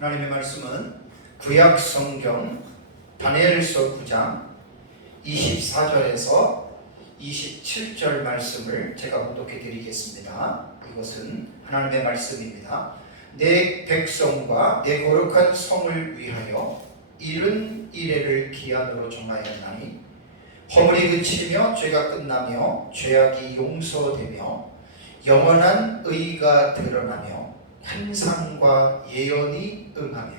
하나님의 말씀은 구약 성경 다니엘서 9장 24절에서 27절 말씀을 제가 봉독해 드리겠습니다. 이것은 하나님의 말씀입니다. 내 백성과 내 거룩한 성을 위하여 이른 이래를 기한으로 정하였나니 허물이 그치며 죄가 끝나며 죄악이 용서되며 영원한 의가 드러나며 환상과 예언이 응하며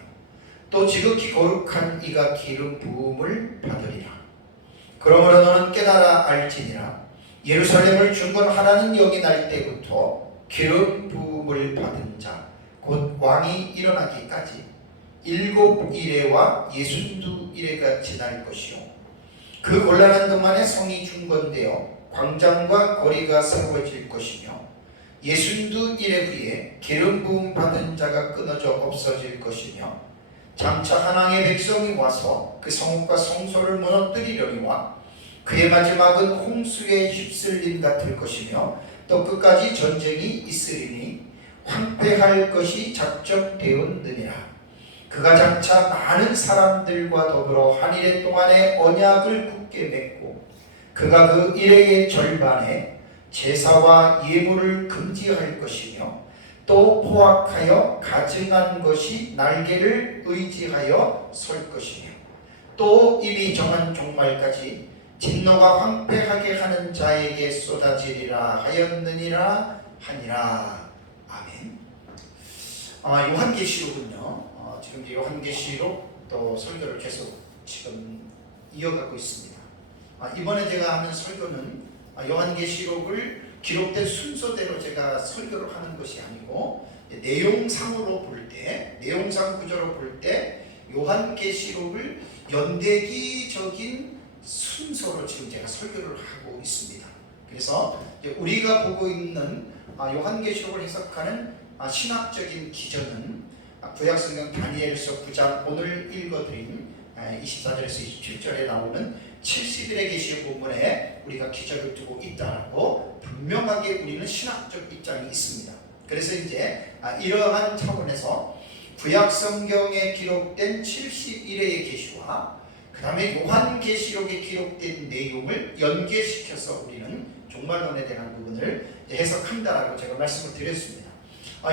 또 지극히 거룩한 이가 기름 부음을 받으리라. 그러므로 너는 깨달아 알지니라. 예루살렘을 중건하라는 영이 날 때부터 기름 부음을 받은 자 곧 왕이 일어나기까지 7이레와 62이레가 지날 것이요 그 곤란한 동안에 성이 중건되어 광장과 거리가 세워질 것이며 62이레 후에 기름 부음 받은 자가 끊어져 없어질 것이며 장차 하나님의 백성이 와서 그 성읍과 성소를 무너뜨리려니와 그의 마지막은 홍수에 휩쓸림 같을 것이며 또 끝까지 전쟁이 있으리니 황폐할 것이 작정되었느니라. 그가 장차 많은 사람들과 더불어 한 이래 동안에 언약을 굳게 맺고 그가 그 일의 절반에 제사와 예물을 금지할 것이며 또 포악하여 가증한 것이 날개를 의지하여 설 것이며 또 이미 정한 종말까지 진노가 황폐하게 하는 자에게 쏟아지리라 하였느니라 하니라. 아멘. 요한계시록은요, 지금 요한계시록 또 설교를 계속 지금 이어가고 있습니다. 이번에 제가 하는 설교는 요한계시록을 기록된 순서대로 제가 설교를 하는 것이 아니고 내용상으로 볼 때, 내용상 구조로 볼 때 요한계시록을 연대기적인 순서로 지금 제가 설교를 하고 있습니다. 그래서 우리가 보고 있는 요한계시록을 해석하는 신학적인 기전은 구약성경 다니엘서 9장 오늘 읽어드린 24절에서 27절에 나오는 70일의 계시 부분에 우리가 기저를 두고 있다라고 분명하게 우리는 신학적 입장이 있습니다. 그래서 이제 이러한 차원에서 구약성경에 기록된 71회의 계시와 그 다음에 요한계시록에 기록된 내용을 연계시켜서 우리는 종말론에 대한 부분을 해석한다라고 제가 말씀을 드렸습니다.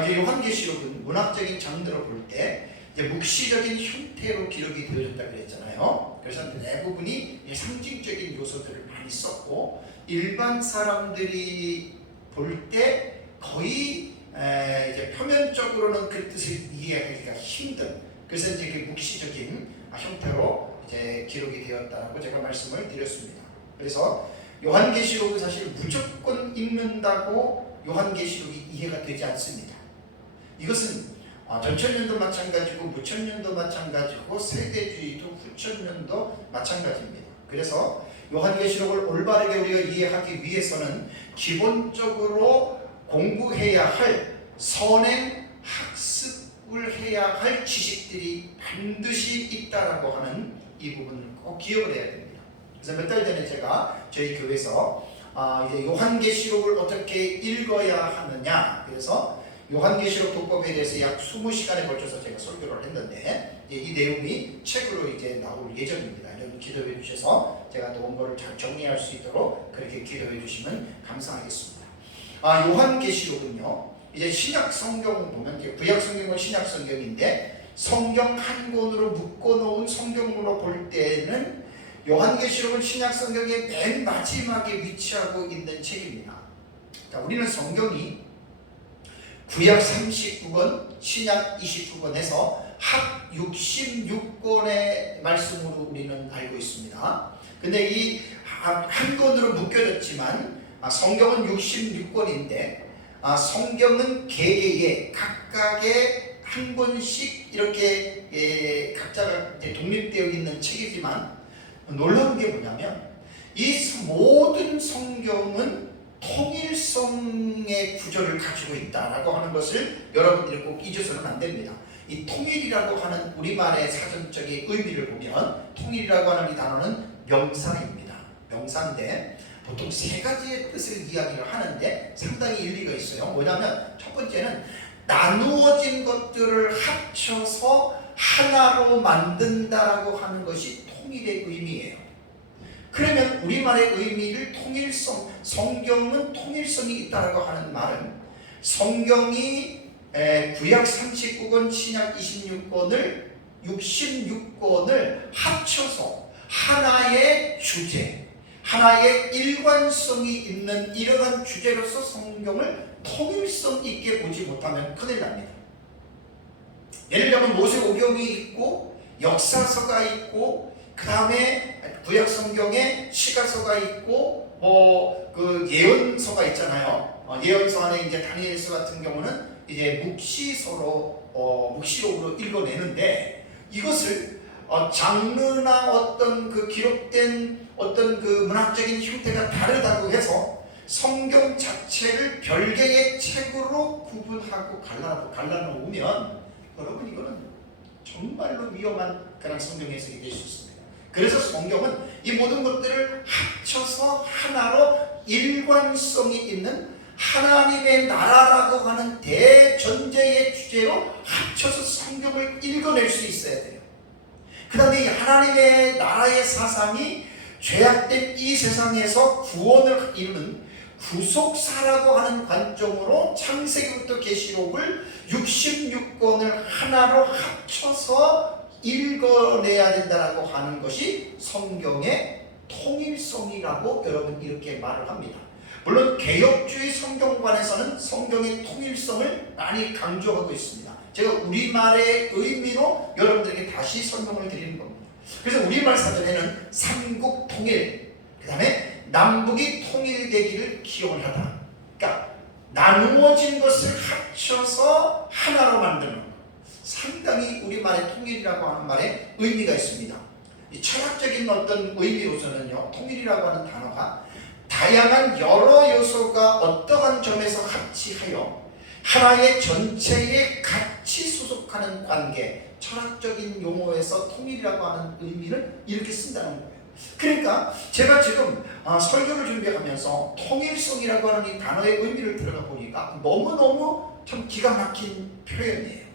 이제 요한계시록은 문학적인 장르로 볼 때 묵시적인 형태로 기록이 되어졌다 그랬잖아요. 그래서 대부분이 상징적인 요소들을 많이 썼고 일반 사람들이 볼 때 거의 이제 표면적으로는 그 뜻을 이해하기가 힘든, 그래서 이제 그 묵시적인 형태로 이제 기록이 되었다라고 제가 말씀을 드렸습니다. 그래서 요한계시록은 사실 무조건 읽는다고 요한계시록이 이해가 되지 않습니다. 이것은 전천년도 마찬가지고 무천년도 마찬가지고 세대주의도 후천년도 마찬가지입니다. 그래서 요한계시록을 올바르게 우리가 이해하기 위해서는 기본적으로 공부해야 할 선행 학습을 해야 할 지식들이 반드시 있다라고 하는 이 부분을 꼭 기억을 해야 됩니다. 그래서 몇 달 전에 제가 저희 교회에서 이제 요한계시록을 어떻게 읽어야 하느냐, 그래서 요한계시록 독법에 대해서 약 20시간에 걸쳐서 제가 설교를 했는데 이 내용이 책으로 이제 나올 예정입니다. 여러분 기도해 주셔서 제가 또 원고를 잘 정리할 수 있도록 그렇게 기도해 주시면 감사하겠습니다. 요한계시록은요, 이제 신약 성경 보면 이제 구약 성경은 신약 성경인데 성경 한 권으로 묶어놓은 성경으로 볼 때는 요한계시록은 신약 성경의 맨 마지막에 위치하고 있는 책입니다. 자, 우리는 성경이 구약 39권, 신약 29권에서 합 66권의 말씀으로 우리는 알고 있습니다. 근데 이 한 권으로 묶여졌지만 성경은 66권인데 성경은 개개의 각각의 한 권씩 이렇게 각자가 독립되어 있는 책이지만 놀라운 게 뭐냐면 이 모든 성경은 통일성의 구조를 가지고 있다라고 하는 것을 여러분들이 꼭 잊어서는 안 됩니다. 이 통일이라고 하는 우리말의 사전적인 의미를 보면 통일이라고 하는 이 단어는 명사입니다. 명사인데 보통 세 가지의 뜻을 이야기를 하는데 상당히 일리가 있어요. 뭐냐면 첫 번째는 나누어진 것들을 합쳐서 하나로 만든다라고 하는 것이 통일의 의미예요. 그러면 우리말의 의미를 통일성, 성경은 통일성이 있다라고 하는 말은 성경이 구약 39권, 신약 26권을 66권을 합쳐서 하나의 주제, 하나의 일관성이 있는 이러한 주제로서 성경을 통일성 있게 보지 못하면 큰일 납니다. 예를 들면 모세오경이 있고 역사서가 있고 그 다음에 구약 성경에 시가서가 있고 그 예언서가 있잖아요. 예언서 안에 이제 다니엘서 같은 경우는 이제 묵시록으로 읽어내는데 이것을 장르나 어떤 그 기록된 어떤 그 문학적인 형태가 다르다고 해서 성경 자체를 별개의 책으로 구분하고 갈라놓으면 여러분 이거는 정말로 위험한 그런 성경 해석이 될 수 있습니다. 그래서 성경은 이 모든 것들을 합쳐서 하나로 일관성이 있는 하나님의 나라라고 하는 대전제의 주제로 합쳐서 성경을 읽어낼 수 있어야 돼요. 그 다음에 이 하나님의 나라의 사상이 죄악된 이 세상에서 구원을 이루는 구속사라고 하는 관점으로 창세기부터 계시록을 66권을 하나로 합쳐서 읽어내야 된다라고 하는 것이 성경의 통일성이라고 여러분 이렇게 말을 합니다. 물론 개혁주의 성경관에서는 성경의 통일성을 많이 강조하고 있습니다. 제가 우리말의 의미로 여러분들에게 다시 설명을 드리는 겁니다. 그래서 우리말 사전에는 삼국 통일, 그 다음에 남북이 통일되기를 기원을 하다. 그러니까 나누어진 것을 합쳐서 하나로 만드는 것. 상당히 우리말의 통일이라고 하는 말에 의미가 있습니다. 이 철학적인 어떤 의미로서는요, 통일이라고 하는 단어가 다양한 여러 요소가 어떠한 점에서 합치하여 하나의 전체에 같이 소속하는 관계, 철학적인 용어에서 통일이라고 하는 의미를 이렇게 쓴다는 거예요. 그러니까 제가 지금 설교를 준비하면서 통일성이라고 하는 이 단어의 의미를 들어가 보니까 너무너무 참 기가 막힌 표현이에요.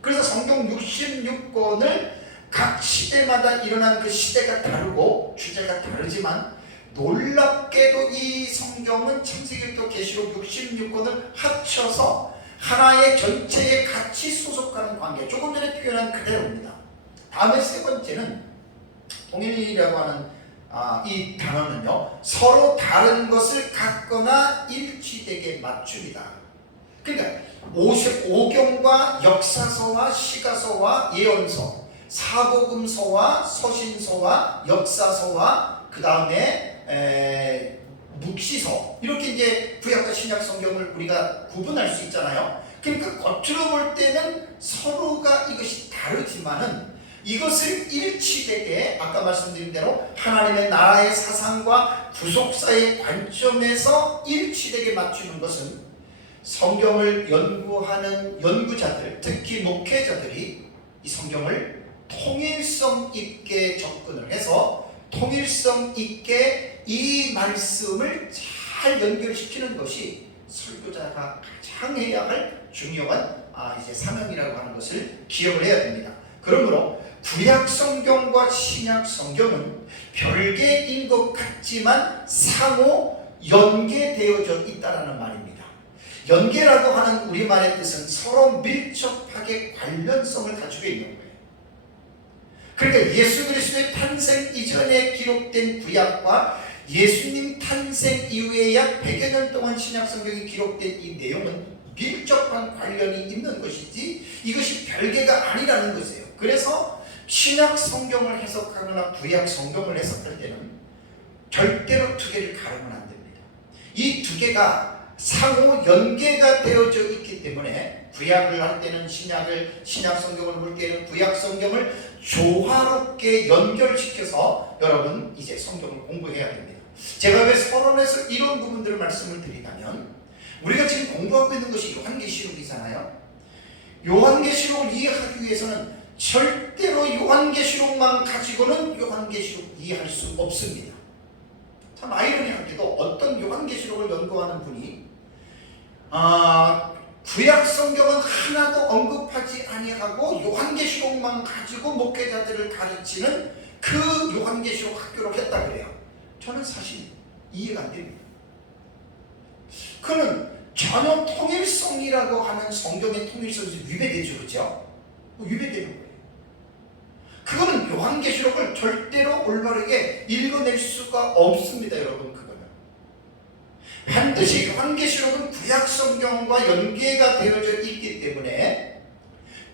그래서 성경 66권을 각 시대마다 일어난 그 시대가 다르고 주제가 다르지만 놀랍게도 이 성경은 창세기부터 계시록 66권을 합쳐서 하나의 전체에 같이 소속하는 관계, 조금 전에 표현한 그대로입니다. 다음에 세 번째는 통일이라고 하는 이 단어는요, 서로 다른 것을 같거나 일치되게 맞춥니다. 그러니까 55경과 역사서와 시가서와 예언서, 사복음서와 서신서와 역사서와 그 다음에 묵시서, 이렇게 이제 구약과 신약 성경을 우리가 구분할 수 있잖아요. 그러니까 겉으로 볼 때는 서로가 이것이 다르지만은 이것을 일치되게 아까 말씀드린 대로 하나님의 나라의 사상과 구속사의 관점에서 일치되게 맞추는 것은 성경을 연구하는 연구자들, 특히 목회자들이 이 성경을 통일성 있게 접근을 해서 통일성 있게 이 말씀을 잘 연결시키는 것이 설교자가 가장 해야 할 중요한 이제 사명이라고 하는 것을 기억을 해야 됩니다. 그러므로 구약 성경과 신약 성경은 별개인 것 같지만 상호 연계되어져 있다라는 말입니다. 연계라고 하는 우리말의 뜻은 서로 밀접하게 관련성을 가지고 있는 거예요. 그러니까 예수 그리스도의 탄생 이전에 기록된 구약과 예수님 탄생 이후에 약 100여 년 동안 신약 성경이 기록된 이 내용은 밀접한 관련이 있는 것이지 이것이 별개가 아니라는 것이에요. 그래서 신약 성경을 해석하거나 구약 성경을 해석할 때는 절대로 두 개를 가르면 안 됩니다. 이 두 개가 상호 연계가 되어져 있기 때문에 구약을 할 때는 신약 성경을 볼 때는 구약 성경을 조화롭게 연결시켜서 여러분 이제 성경을 공부해야 됩니다. 제가 왜 서론에서 이런 부분들을 말씀을 드리냐면 우리가 지금 공부하고 있는 것이 요한계시록이잖아요. 요한계시록을 이해하기 위해서는 절대로 요한계시록만 가지고는 요한계시록 이해할 수 없습니다. 참 아이러니하게도 어떤 요한계시록을 연구하는 분이 구약 성경은 하나도 언급하지 아니하고 요한계시록만 가지고 목회자들을 가르치는 그 요한계시록 학교로 했다 그래요. 저는 사실 이해가 안 됩니다. 그는 전혀 통일성이라고 하는 성경의 통일성이 위배되죠, 그렇죠? 위배되는 거예요. 그거는 요한계시록을 절대로 올바르게 읽어낼 수가 없습니다, 여러분. 그거는 반드시 요한계시록은 구약 성경과 연계가 되어져 있기 때문에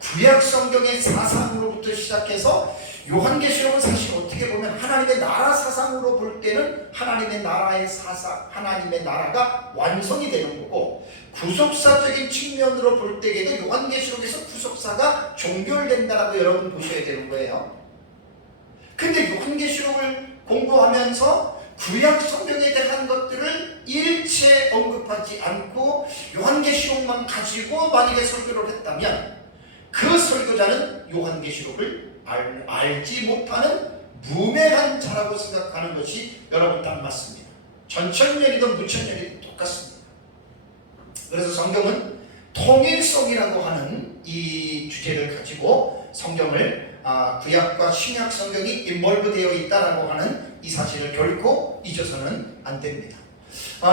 구약 성경의 사상으로부터 시작해서 요한계시록은 사실 어떻게 보면 하나님의 나라 사상으로 볼 때는 하나님의 나라의 사상, 하나님의 나라가 완성이 되는 거고, 구속사적인 측면으로 볼 때에도 요한계시록에서 구속사가 종결된다라고 여러분 보셔야 되는 거예요. 근데 요한계시록을 공부하면서 구약 성경에 대한 것들을 일체 언급하지 않고 요한계시록만 가지고 만약에 설교를 했다면 그 설교자는 요한계시록을 알지 못하는 무매한 자라고 생각하는 것이 여러분 딱 맞습니다. 전천년이든 무천년이든 똑같습니다. 그래서 성경은 통일성이라고 하는 이 주제를 가지고 성경을 구약과 신약 성경이 인볼브되어 있다라고 하는 이 사실을 결코 잊어서는 안 됩니다.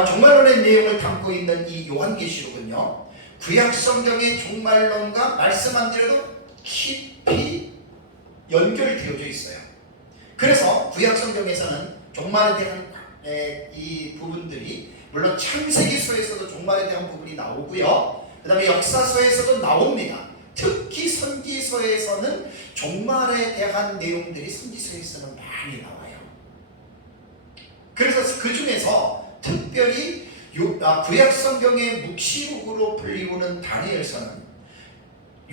종말론의 내용을 담고 있는 이 요한계시록은요, 구약 성경의 종말론과 말씀한 대로 깊이 연결되어져 있어요. 그래서 구약 성경에서는 종말에 대한 이 부분들이 물론 창세기서에서도 종말에 대한 부분이 나오고요, 그 다음에 역사서에서도 나옵니다. 특히 선지서에서는 종말에 대한 내용들이 선지서에서는 많이 나와요. 그래서 그 중에서 특별히 구약 성경의 묵시록으로 불리우는 다니엘서는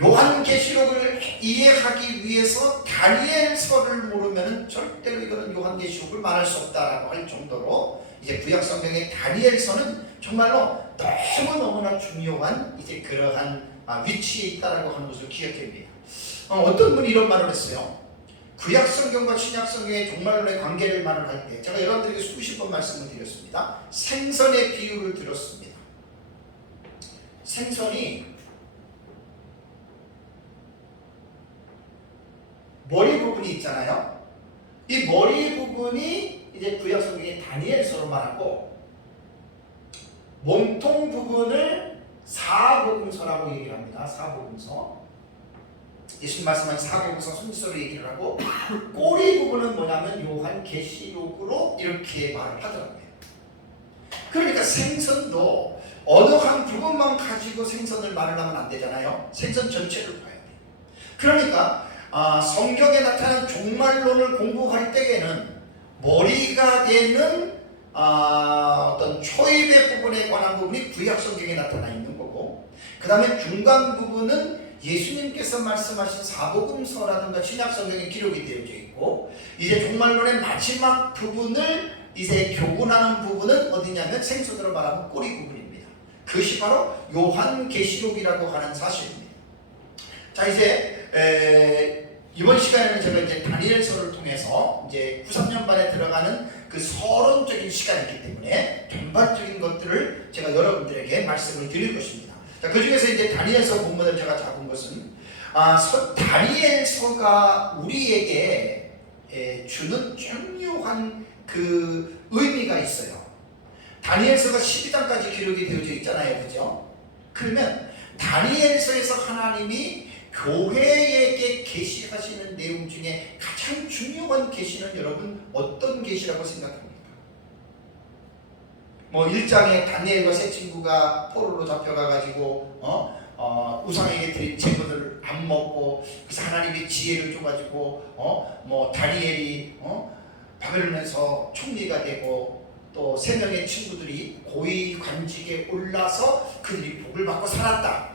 요한계시록을 이해하기 위해서 다니엘서를 모르면 절대로 이거는 요한계시록을 말할 수 없다라고 할 정도로 이제 구약 성경의 다니엘서는 정말로 너무너무나 중요한 이제 그러한 위치에 있다라고 하는 것을 기억해야 됩니다. 어떤 분이 이런 말을 했어요. 구약 성경과 신약 성경의 종말론의 관계를 말을 할 때 제가 여러분들에게 수십 번 말씀을 드렸습니다. 생선의 비유를 들었습니다. 생선이 머리 부분이 있잖아요. 이 머리 부분이 이제 구약 성경의 다니엘서로 말하고, 몸통 부분을 사복음서라고 얘기를 합니다. 사복음서. 예수님 말씀하신 사복음서 선지서로 얘기를 하고, 꼬리 부분은 뭐냐면 요한계시록으로 이렇게 말을 하더라고요. 그러니까 생선도 어느 한 부분만 가지고 생선을 말을 하면 안 되잖아요. 생선 전체를 봐야 돼요. 그러니까 성경에 나타난 종말론을 공부할 때에는 머리가 되는 어떤 초입의 부분에 관한 부분이 구약 성경에 나타나 있는 거고, 그 다음에 중간 부분은 예수님께서 말씀하신 사복음서라든가 신약 성경에 기록이 되어져 있고, 이제 종말론의 마지막 부분을 이제 교훈하는 부분은 어디냐면 생선으로 말하면 꼬리 부분입니다. 그것이 바로 요한계시록이라고 하는 사실입니다. 자, 이제 이번 시간에는 제가 이제 다니엘서를 통해서 이제 93년반에 들어가는 그 서론적인 시간이기 때문에 전반적인 것들을 제가 여러분들에게 말씀을 드릴 것입니다. 자, 그 중에서 이제 다니엘서 본문을 제가 잡은 것은 다니엘서가 우리에게 주는 중요한 그 의미가 있어요. 다니엘서가 12장까지 기록이 되어져 있잖아요, 그죠? 그러면 다니엘서에서 하나님이 교회에게 계시하시는 내용 중에 가장 중요한 계시는 여러분 어떤 계시라고 생각합니까? 뭐 1장에 다니엘과 세 친구가 포로로 잡혀가가지고 우상에게 드린 제물을 안 먹고, 그래서 하나님이 지혜를 줘가지고 뭐 다니엘이 바벨론에서 총리가 되고, 또 3명의 친구들이 고위 관직에 올라서 그들이 복을 받고 살았다.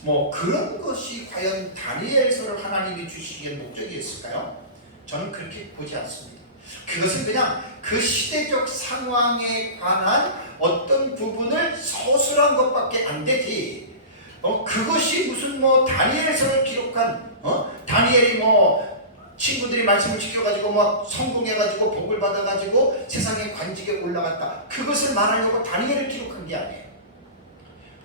뭐 그런 것이 과연 다니엘서를 하나님이 주시기에 목적이었을까요? 저는 그렇게 보지 않습니다. 그것은 그냥 그 시대적 상황에 관한 어떤 부분을 서술한 것밖에 안 되지, 그것이 무슨 뭐 다니엘서를 기록한 다니엘이 뭐 친구들이 말씀을 지켜가지고 뭐 성공해가지고 복을 받아가지고 세상의 관직에 올라갔다, 그것을 말하려고 다니엘을 기록한 게 아니에요.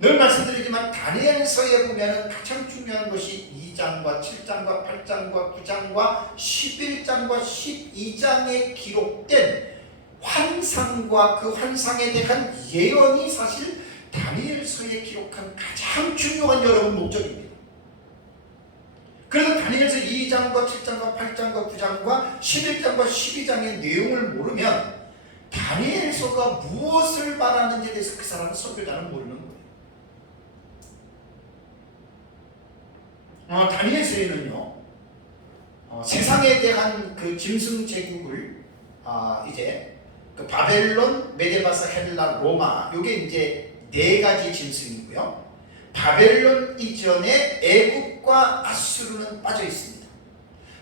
늘 말씀드리지만 다니엘서에 보면 가장 중요한 것이 2장과 7장과 8장과 9장과 11장과 12장에 기록된 환상과 그 환상에 대한 예언이 사실 다니엘서에 기록한 가장 중요한 여러분 목적입니다. 그래서 다니엘서 2장과 7장과 8장과 9장과 11장과 12장의 내용을 모르면 다니엘서가 무엇을 말하는지에 대해서 그 사람은 설교자는 모르는 거예요. 다니엘서에는요, 세상에 대한 그 짐승 제국을 이제 그 바벨론, 메데바사, 헬라, 로마, 요게 이제 네 가지 짐승이고요. 바벨론 이전에 애굽과 아수르는 빠져 있습니다.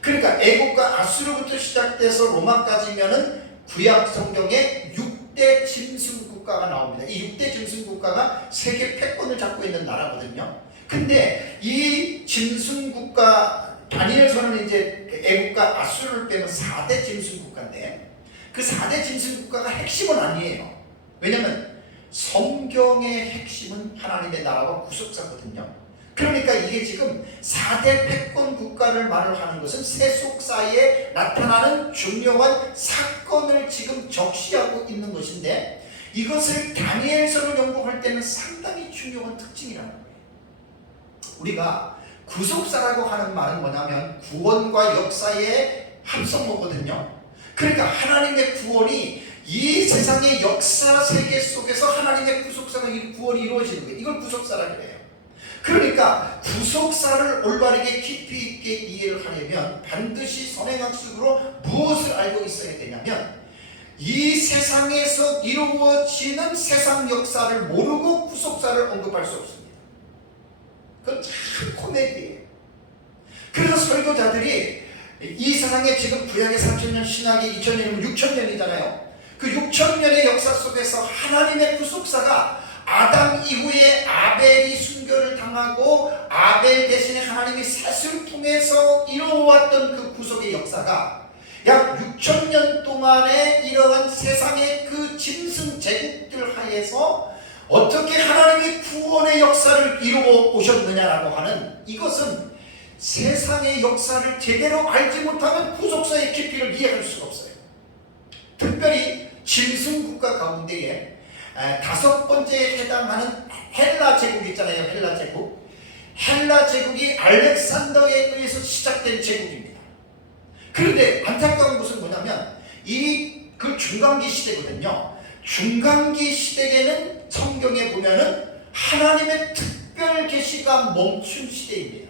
그러니까 애굽과 아수르부터 시작돼서 로마까지면은 구약 성경에 6대 짐승 국가가 나옵니다. 이 6대 짐승 국가가 세계 패권을 잡고 있는 나라거든요. 근데 이 짐승 국가, 다니엘서는 이제 애국과 아수르를 빼면 4대 짐승 국가인데 그 4대 짐승 국가가 핵심은 아니에요. 왜냐면 성경의 핵심은 하나님의 나라와 구속사거든요. 그러니까 이게 지금 4대 패권 국가를 말을 하는 것은 세속사에 나타나는 중요한 사건을 지금 적시하고 있는 것인데 이것을 다니엘서를 연구할 때는 상당히 중요한 특징이라는 거예요. 우리가 구속사라고 하는 말은 뭐냐면 구원과 역사의 합성어거든요. 그러니까 하나님의 구원이 이 세상의 역사 세계 속에서 하나님의 구속사가 구원이 이루어지는 거예요. 이걸 구속사라고 해요. 그러니까 구속사를 올바르게 깊이 있게 이해를 하려면 반드시 선행학습으로 무엇을 알고 있어야 되냐면 이 세상에서 이루어지는 세상 역사를 모르고 구속사를 언급할 수 없습니다. 그건 참 코미디예요. 그래서 설교자들이 이 세상에 지금 구약의 3000년, 신학이 2000년이면 6000년이잖아요. 그 6000년의 역사 속에서 하나님의 구속사가 아담 이후에 아벨이 순교를 당하고 아벨 대신에 하나님이 셋을 통해서 이루어왔던 그 구속의 역사가 약 6000년 동안에 이러한 세상의 그 짐승 제국들 하에서 어떻게 하나님이 구원의 역사를 이루어 오셨느냐라고 하는 이것은 세상의 역사를 제대로 알지 못하면 구속사의 깊이를 이해할 수가 없어요. 특별히 짐승 국가 가운데에 5번째에 해당하는 헬라 제국 있잖아요. 헬라 제국. 헬라 제국이 알렉산더에 의해서 시작된 제국입니다. 그런데 안타까운 것은 뭐냐면 그 중간기 시대거든요. 중간기 시대에는 성경에 보면은 하나님의 특별 계시가 멈춘 시대입니다.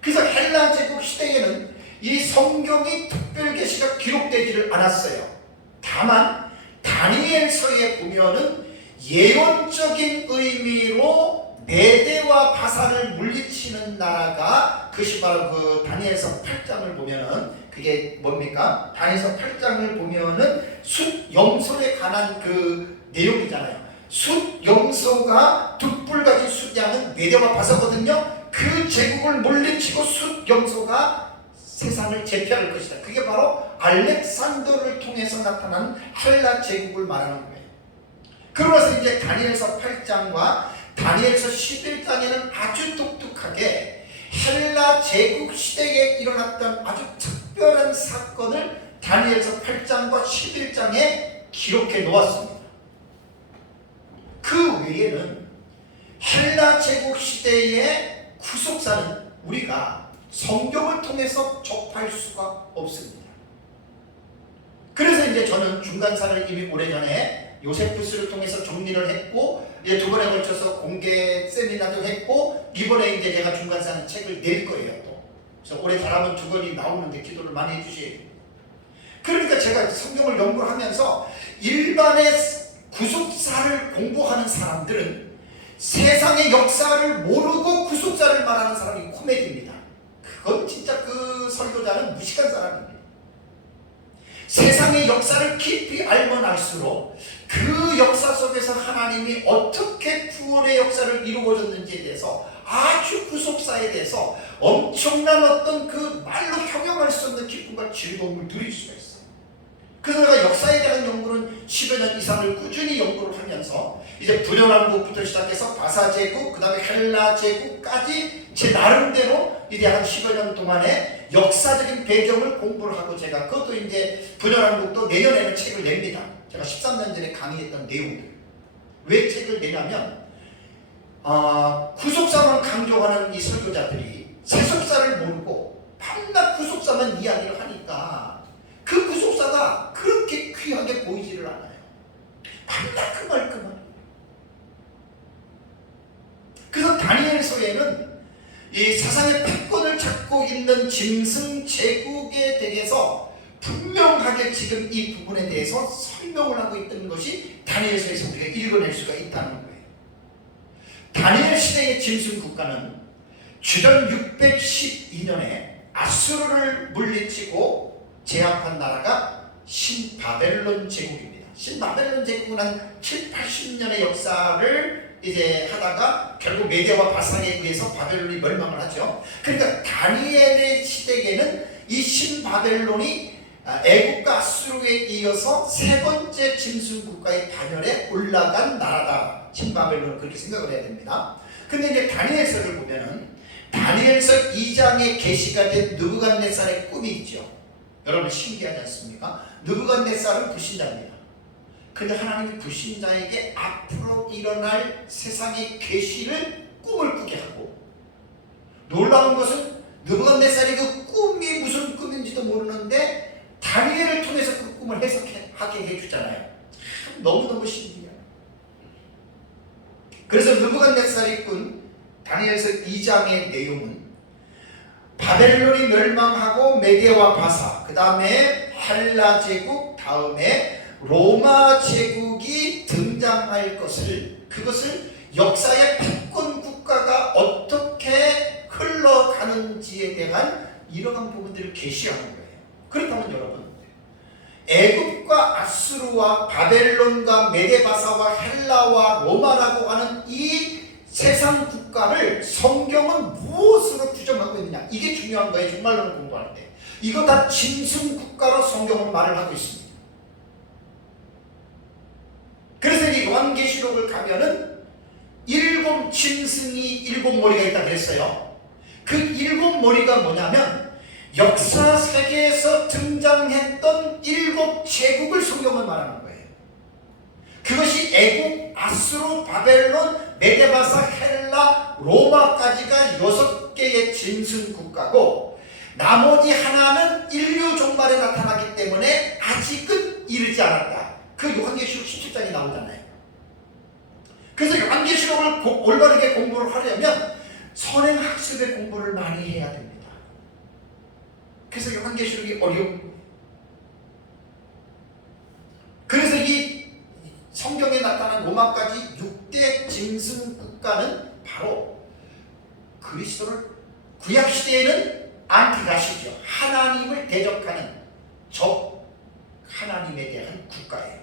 그래서 헬라 제국 시대에는 이 성경이 특별 계시가 기록되지를 않았어요. 다만 다니엘서에 보면은 예언적인 의미로 메대와 바사를 물리치는 나라가 그것이 바로 그 다니엘서 8장을 보면은 그게 뭡니까? 다니엘서 8장을 보면은 숫염소에 관한 그 내용이잖아요. 숫염소가 둑불같이 숫양은 메대와 바사거든요. 그 제국을 물리치고 숫염소가 세상을 제패할 것이다. 그게 바로 알렉산더를 통해서 나타난 헬라 제국을 말하는 거예요. 그러면서 이제 다니엘서 8장과 다니엘서 11장에는 아주 독특하게 헬라 제국 시대에 일어났던 아주 특별한 사건을 다니엘서 8장과 11장에 기록해 놓았습니다. 그 외에는 헬라 제국 시대의 구속사는 우리가 성경을 통해서 접할 수가 없습니다. 그래서 이제 저는 중간사를 이미 오래전에 요세푸스를 통해서 정리를 했고 이제 2번에 걸쳐서 공개 세미나도 했고 이번에 이제 제가 중간사는 책을 낼 거예요. 또 그래서 올해 잘하면 2권이 나오는데 기도를 많이 해주셔야 됩니다. 그러니까 제가 성경을 연구하면서 일반의 구속사를 공부하는 사람들은 세상의 역사를 모르고 구속사를 말하는 사람이 코미디입니다. 그건 진짜 그 설교자는 무식한 사람입니다. 세상의 역사를 깊이 알면 알수록 그 역사 속에서 하나님이 어떻게 구원의 역사를 이루어졌는지에 대해서 아주 구속사에 대해서 엄청난 어떤 그 말로 형용할 수 없는 기쁨과 즐거움을 누릴 수가 있어요. 그래서 내가 역사에 대한 연구는 10여 년 이상을 꾸준히 연구를 하면서 이제 분열왕국부터 시작해서 바사 제국, 그 다음에 헬라 제국까지 제 나름대로 이제 한 10여 년 동안에 역사적인 배경을 공부를 하고 제가 그것도 이제 분열왕국도 내년에는 책을 냅니다. 제가 13년 전에 강의했던 내용들. 왜 책을 내냐면 구속사만 강조하는 이 설교자들이 세속사를 모르고 밤낮 구속사만 이야기를 하니까 그 구속사가 그렇게 귀하게 보이지를 않아요. 밤낮 그 말 그 말. 그래서 다니엘서에는 이 사상의 패권을 잡고 있는 짐승 제국에 대해서 분명하게 지금 이 부분에 대해서 설명을 하고 있던 것이 다니엘서에서 우리가 읽어낼 수가 있다는 거예요. 다니엘 시대의 짐승 국가는 주전 612년에 아수르를 물리치고 제압한 나라가 신바벨론 제국입니다. 신바벨론 제국은 한 7, 80년의 역사를 이제 하다가 결국 메대와 바산에 의해서 바벨론이 멸망을 하죠. 그러니까 다니엘의 시대에는 이 신바벨론이 애국과 아수르에 이어서 세 번째 짐승 국가의 반열에 올라간 나라다. 신바벨론은 그렇게 생각을 해야 됩니다. 근데 이제 다니엘서를 보면은 다니엘서 2장에 계시가 된 느부갓네살의 꿈이 있죠. 여러분 신기하지 않습니까? 느부갓네살은 불신자입니다. 근데 하나님이 불신자에게 앞으로 일어날 세상의 계시를 꿈을 꾸게 하고, 놀라운 것은 느부갓네살이 그 꿈이 무슨 꿈인지도 모르는데 다니엘을 통해서 그 꿈을 해석하게 해주잖아요. 참 너무너무 신기해요. 그래서 느부갓네살이 꾼 다니엘서 2장의 내용은 바벨론이 멸망하고 메대와 바사, 그 다음에 헬라 제국, 다음에 로마 제국이 등장할 것을, 그것을 역사의 패권 국가가 어떻게 흘러가는지에 대한 이러한 부분들을 계시하는 거예요. 그렇다면 여러분, 애굽과 아수르와 바벨론과 메데바사와 헬라와 로마라고 하는 이 세상 국가를 성경은 무엇으로 규정하고 있느냐, 이게 중요한 거예요. 정말로는 공부할 때 이거 다 짐승 국가로 성경은 말을 하고 있습니다. 그래서 이 요한계시록을 가면은 7 짐승이 7 머리가 있다 그랬어요. 그 7 머리가 뭐냐면 역사 세계에서 등장했던 7 제국을 성경은 말하는 거예요. 그것이 애국, 아수르, 바벨론, 메데바사, 헬라, 로마까지가 6개의 짐승 국가고, 나머지 하나는 인류 종말에 나타나기 때문에 아직은 이르지 않았다. 그 요한계시록 17장이 나오잖아요. 그래서 요한계시록을 올바르게 공부를 하려면 선행학습의 공부를 많이 해야 됩니다. 그래서 요한계시록이 어려운 거예요. 그래서 이 성경에 나타난 로마까지 6대 짐승 국가는 바로 그리스도를, 구약시대에는 안티가시죠. 하나님을 대적하는 적 하나님에 대한 국가예요.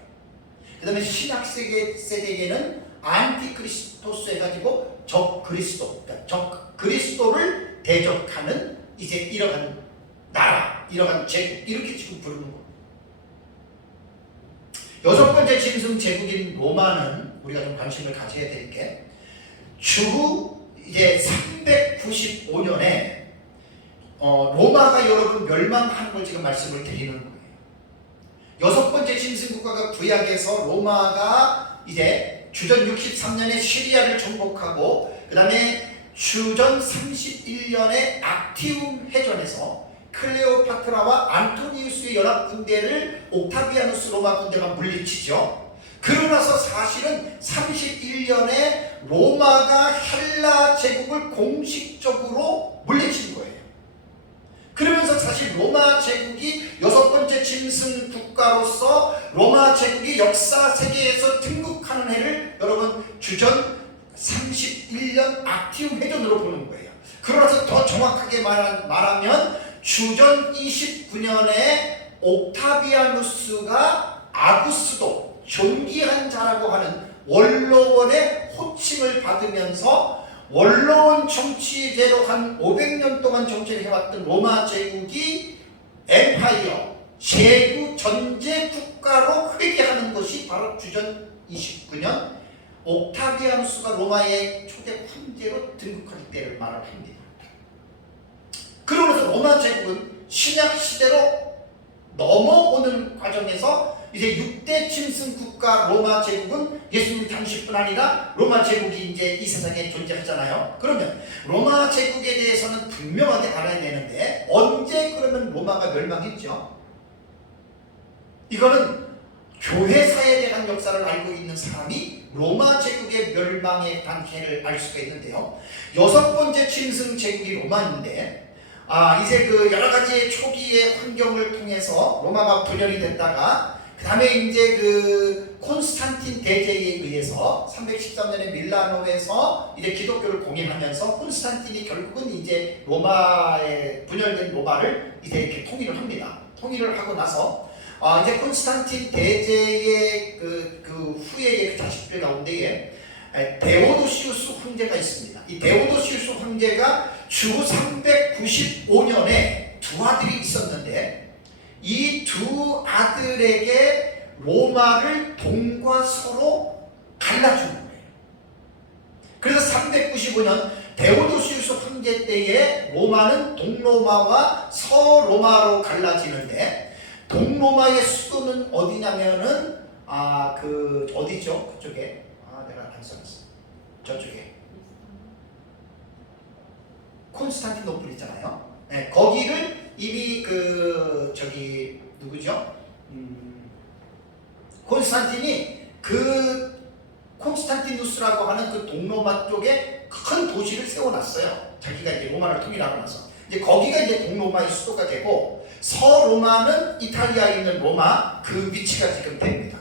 그 다음에 신약세대에는 안티크리스토스 해가지고 적 그리스도, 그러니까 적 그리스도를 대적하는 이제 이러한 나라, 이러한 제국, 이렇게 지금 부르는 거예요. 6번째 짐승 제국인 로마는 우리가 좀 관심을 가져야 될 게, 주후 이제 395년에 로마가 여러분 멸망하는 걸 지금 말씀을 드리는 거예요. 6번째 짐승 국가가 구약에서 로마가 이제 주전 63년에 시리아를 정복하고, 그 다음에 주전 31년에 악티움 해전에서 클레오파트라와 안토니우스의 연합 군대를 옥타비아누스 로마 군대가 물리치죠. 그러고 나서 사실은 31년에 로마가 헬라 제국을 공식적으로 물리친 거예요. 그러면서 사실 로마 제국이 6번째 짐승 국가로서 로마 제국이 역사 세계에서 등극하는 해를 여러분 주전 31년 악티움 해전으로 보는 거예요. 그러나서 더 정확하게 말하면 주전 29년에 옥타비아누스가 아구스도, 존귀한 자라고 하는 원로원의 호칭을 받으면서 원로원 정치제로 한 500년 동안 정치를 해왔던 로마 제국이 엠파이어, 제국 전제 국가로 회귀하는 것이 바로 주전 29년 옥타비아누스가 로마의 초대 황제로 등극할 때를 말을 합니다. 그러면서 로마 제국은 신약 시대로 넘어오는 과정에서 이제 6대 짐승 국가 로마 제국은 예수님 당시뿐 아니라 로마 제국이 이제 이 세상에 존재하잖아요. 그러면 로마 제국에 대해서는 분명하게 알아야 되는데 언제 그러면 로마가 멸망했죠? 이거는 교회사에 대한 역사를 알고 있는 사람이 로마 제국의 멸망의 단계를 알 수가 있는데요. 6번째 짐승 제국이 로마인데 이제 그 여러 가지 초기의 환경을 통해서 로마가 분열이 됐다가 그 다음에 이제 그 콘스탄틴 대제에 의해서 313년에 밀라노에서 이제 기독교를 공인하면서 콘스탄틴이 결국은 이제 로마에 분열된 로마를 이제 이렇게 통일을 합니다. 통일을 하고 나서 이제 콘스탄틴 대제의 그 후에 그 자식들 가운데에 데오도시우스 황제가 있습니다. 이 데오도시우스 황제가 주 395년에 두 아들이 있었는데 이 두 아들에게 로마를 동과 서로 갈라주는 거예요. 그래서 395년 데오도시우스 황제 때에 로마는 동로마와 서로마로 갈라지는데 동로마의 수도는 어디냐면은 그 어디죠? 그쪽에 내가 안 써놨어. 저쪽에 콘스탄티노플 있잖아요. 네, 거기를 이미 그 저기 누구죠? 콘스탄틴이 그 콘스탄티누스라고 하는 그 동로마 쪽에 큰 도시를 세워놨어요. 자기가 이제 로마를 통일하고 나서 이제 거기가 이제 동로마의 수도가 되고 서로마는 이탈리아에 있는 로마 그 위치가 지금 됩니다.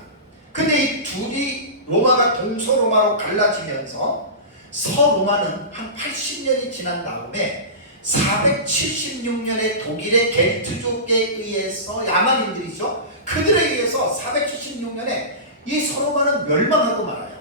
근데 이 둘이 로마가 동서로마로 갈라지면서 서로마는 한 80년이 지난 다음에 476년에 독일의 겔트족에 의해서 야만인들이죠. 그들에 의해서 476년에 이 서로마는 멸망하고 말아요.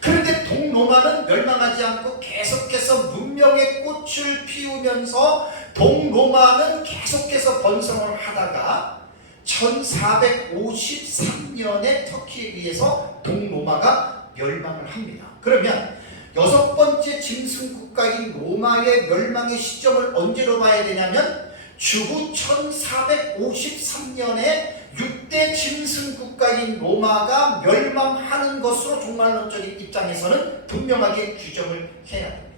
그런데 동로마는 멸망하지 않고 계속해서 문명의 꽃을 피우면서 동로마는 계속해서 번성을 하다가 1453년에 터키에 의해서 동로마가 멸망을 합니다. 그러면 6번째 짐승 국가인 로마의 멸망의 시점을 언제로 봐야 되냐면 주후 1453년에 6대 짐승 국가인 로마가 멸망하는 것으로 종말론적인 입장에서는 분명하게 규정을 해야 됩니다.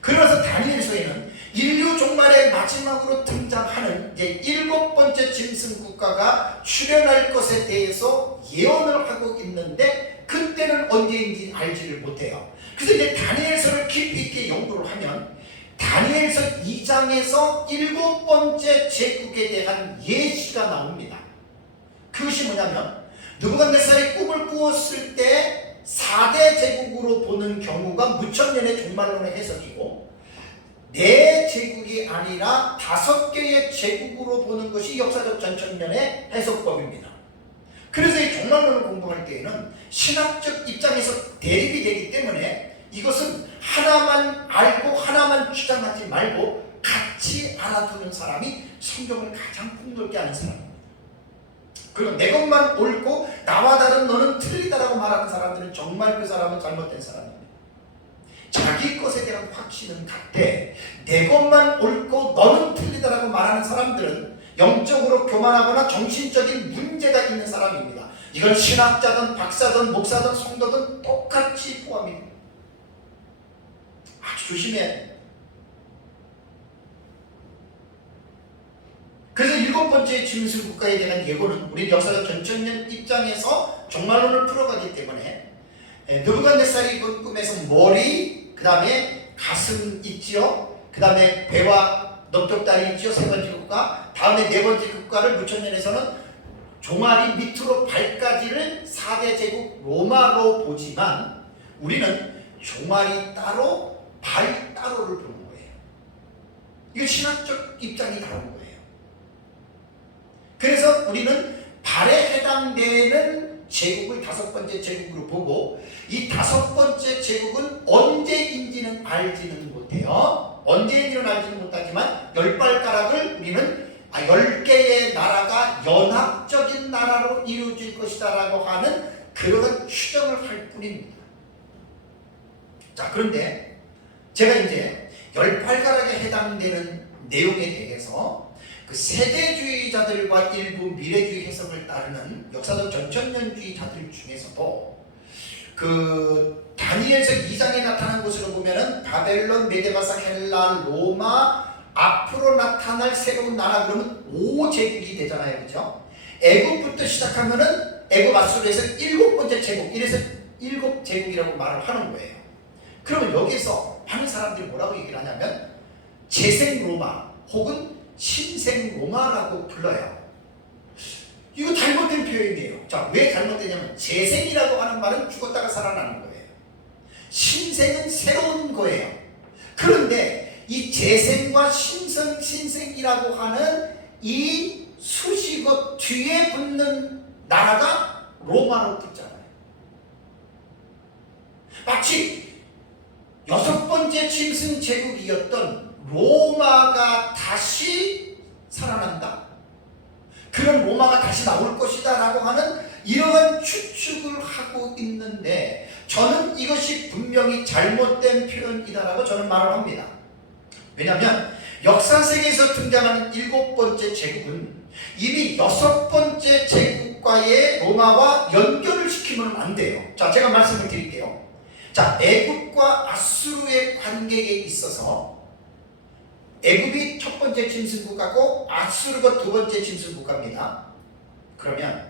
그러면서 다니엘서에는 인류 종말의 마지막으로 등장하는 이제 7번째 짐승 국가가 출현할 것에 대해서 예언을 하고 있는데 그때는 언제인지 알지를 못해요. 그래서 이제 다니엘서를 깊이 있게 연구를 하면 다니엘서 2장에서 7번째 제국에 대한 예시가 나옵니다. 그것이 뭐냐면 느부갓네살이 꿈을 꾸었을 때 4대 제국으로 보는 경우가 무천년의 종말론의 해석이고 4제국이 아니라 5개의 제국으로 보는 것이 역사적 전천년의 해석법입니다. 그래서 이 종말론을 공부할 때에는 신학적 입장에서 대립이 되기 때문에 이것은 하나만 알고 하나만 주장하지 말고 같이 알아두는 사람이 성경을 가장 폭넓게 아는 사람입니다. 그리고 내 것만 옳고 나와 다른 너는 틀리다라고 말하는 사람들은 정말 그 사람은 잘못된 사람입니다. 자기 것에 대한 확신은 같대 내 것만 옳고 너는 틀리다라고 말하는 사람들은 영적으로 교만하거나 정신적인 문제가 있는 사람입니다. 이건 신학자든 박사든 목사든 성도든 똑같이 포함이 됩니다. 아주 조심해야 됩니다. 그래서 7번째 짐승 국가에 대한 예고는 우리 역사적 전천년 입장에서 종말론을 풀어가기 때문에 느부갓네살이 본 꿈에서 머리, 그 다음에 가슴 있지요, 그 다음에 배와 넓적다리 있지요, 3번째 국가, 다음에 4번째 국가를 무천년에서는 종아리 밑으로 발까지를 4대 제국 로마로 보지만 우리는 종아리 따로 발 따로를 보는 거예요. 이거 신학적 입장이 다른 거예요. 그래서 우리는 발에 해당되는 제국을 5번째 제국으로 보고 이 5번째 제국은 언제인지는 알지는 못해요. 언제인지는 알지는 못하지만 10발가락을 우리는 10개의 나라가 연합적인 나라로 이루어질 것이다 라고 하는 그런 추정을 할 뿐입니다. 자, 그런데 제가 이제 18가락에 해당되는 내용에 대해서 그 세대주의자들과 일부 미래주의 해석을 따르는 역사적 전천년주의자들 중에서도 그 다니엘서 2장에 나타난 것으로 보면은 바벨론, 메데바사, 헬라, 로마, 앞으로 나타날 새로운 나라 그러면 5제국이 되잖아요. 그죠? 애굽부터 시작하면은 애굽 아수르에서 7번째 제국, 이래서 7제국이라고 말을 하는 거예요. 그러면 여기서 많은 사람들이 뭐라고 얘기를 하냐면 재생 로마 혹은 신생 로마라고 불러요. 이거 잘못된 표현이에요. 자, 왜 잘못되냐면 재생이라고 하는 말은 죽었다가 살아나는 거예요. 신생은 새로운 거예요. 그런데 이 재생과 신생이라고 하는 이 수식어 뒤에 붙는 나라가 로마로 붙잖아요. 마치 6번째 짐승 제국이었던 로마가 다시 살아난다. 그런 로마가 다시 나올 것이다 라고 하는 이러한 추측을 하고 있는데 저는 이것이 분명히 잘못된 표현이다라고 저는 말을 합니다. 왜냐하면 역사책에서 등장하는 7번째 제국은 이미 6번째 제국과의 로마와 연결을 시키면 안 돼요. 자, 제가 말씀을 드릴게요. 자, 애굽과 아수르의 관계에 있어서 애굽이 첫 번째 짐승국가고 아수르가 두 번째 짐승국가입니다. 그러면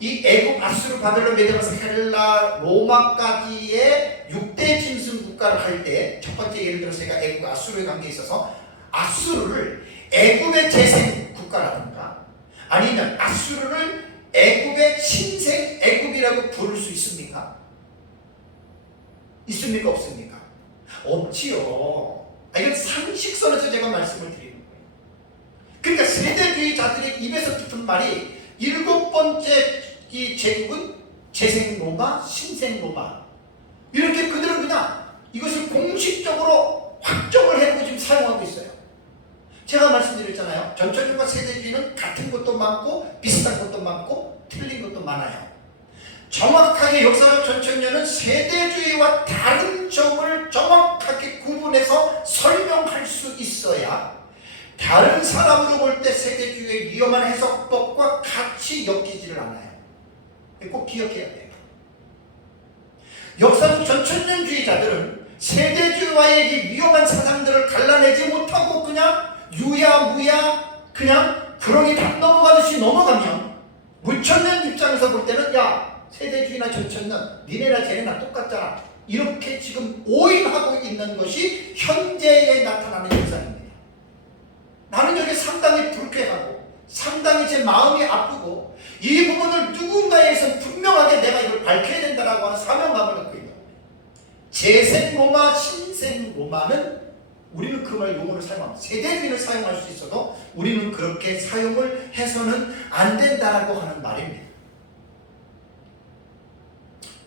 이 애굽, 아수르, 바벨론, 메데바사, 헬라, 로마까지의 6대 짐승국가를 할 때 첫 번째 예를 들어서 제가 애굽과 아수르의 관계에 있어서 아수르를 애굽의 재생국가라든가 아니면 아수르를 애굽의 신생 애굽이라고 부를 수 있습니까? 있습니까? 없습니까? 없지요. 이건 상식선에서 제가 말씀을 드리는 거예요. 그러니까 세대주의자들의 입에서 붙은 말이 7번째 이 제국은 재생 로마, 신생 로마 이렇게 그들은 그냥 이것을 공식적으로 확정을 해고 지금 사용하고 있어요. 제가 말씀드렸잖아요. 전천년과 세대주의는 같은 것도 많고 비슷한 것도 많고 틀린 것도 많아요. 정확하게 역사적 전천년은 세대주의와 다른 점을 정확하게 구분해서 설명할 수 있어야 다른 사람으로 볼 때 세대주의의 위험한 해석법과 같이 엮이지를 않아요. 꼭 기억해야 돼요. 역사적 전천년주의자들은 세대주의와의 이 위험한 사상들을 갈라내지 못하고 그냥 유야무야 그냥 구렁이 다 넘어가듯이 넘어가면 무천년 입장에서 볼 때는 야 세대주의나 전천년 니네나 쟤네나 똑같잖아 이렇게 지금 오인하고 있는 것이 현재에 나타나는 현상입니다. 나는 여기 상당히 불쾌하고 상당히 제 마음이 아프고 이 부분을 누군가에서 분명하게 내가 이걸 밝혀야 된다라고 하는 사명감을 갖고 있는 거예요. 재생 로마, 신생 로마는 우리는 그 말 용어를 사용합니다. 세대주의를 사용할 수 있어도 우리는 그렇게 사용을 해서는 안 된다라고 하는 말입니다.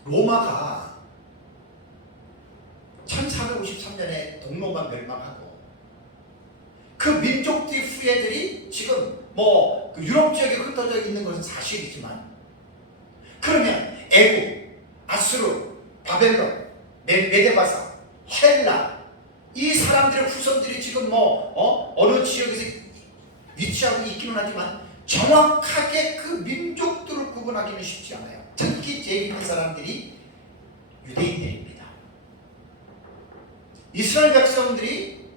로마가 1453년에 동로마 멸망하고 그 민족들 후예들이 지금 그 유럽 지역에 흩어져 있는 것은 사실이지만 그러면 애굽, 아수르, 바벨론, 메데바사, 헬라 이 사람들의 후손들이 지금 어느 지역에서 위치하고 있기는 하지만 정확하게 그 민족들을 구분하기는 쉽지 않아요. 특히 제일 있는 사람들이 유대인들입니다. 이스라엘 백성들이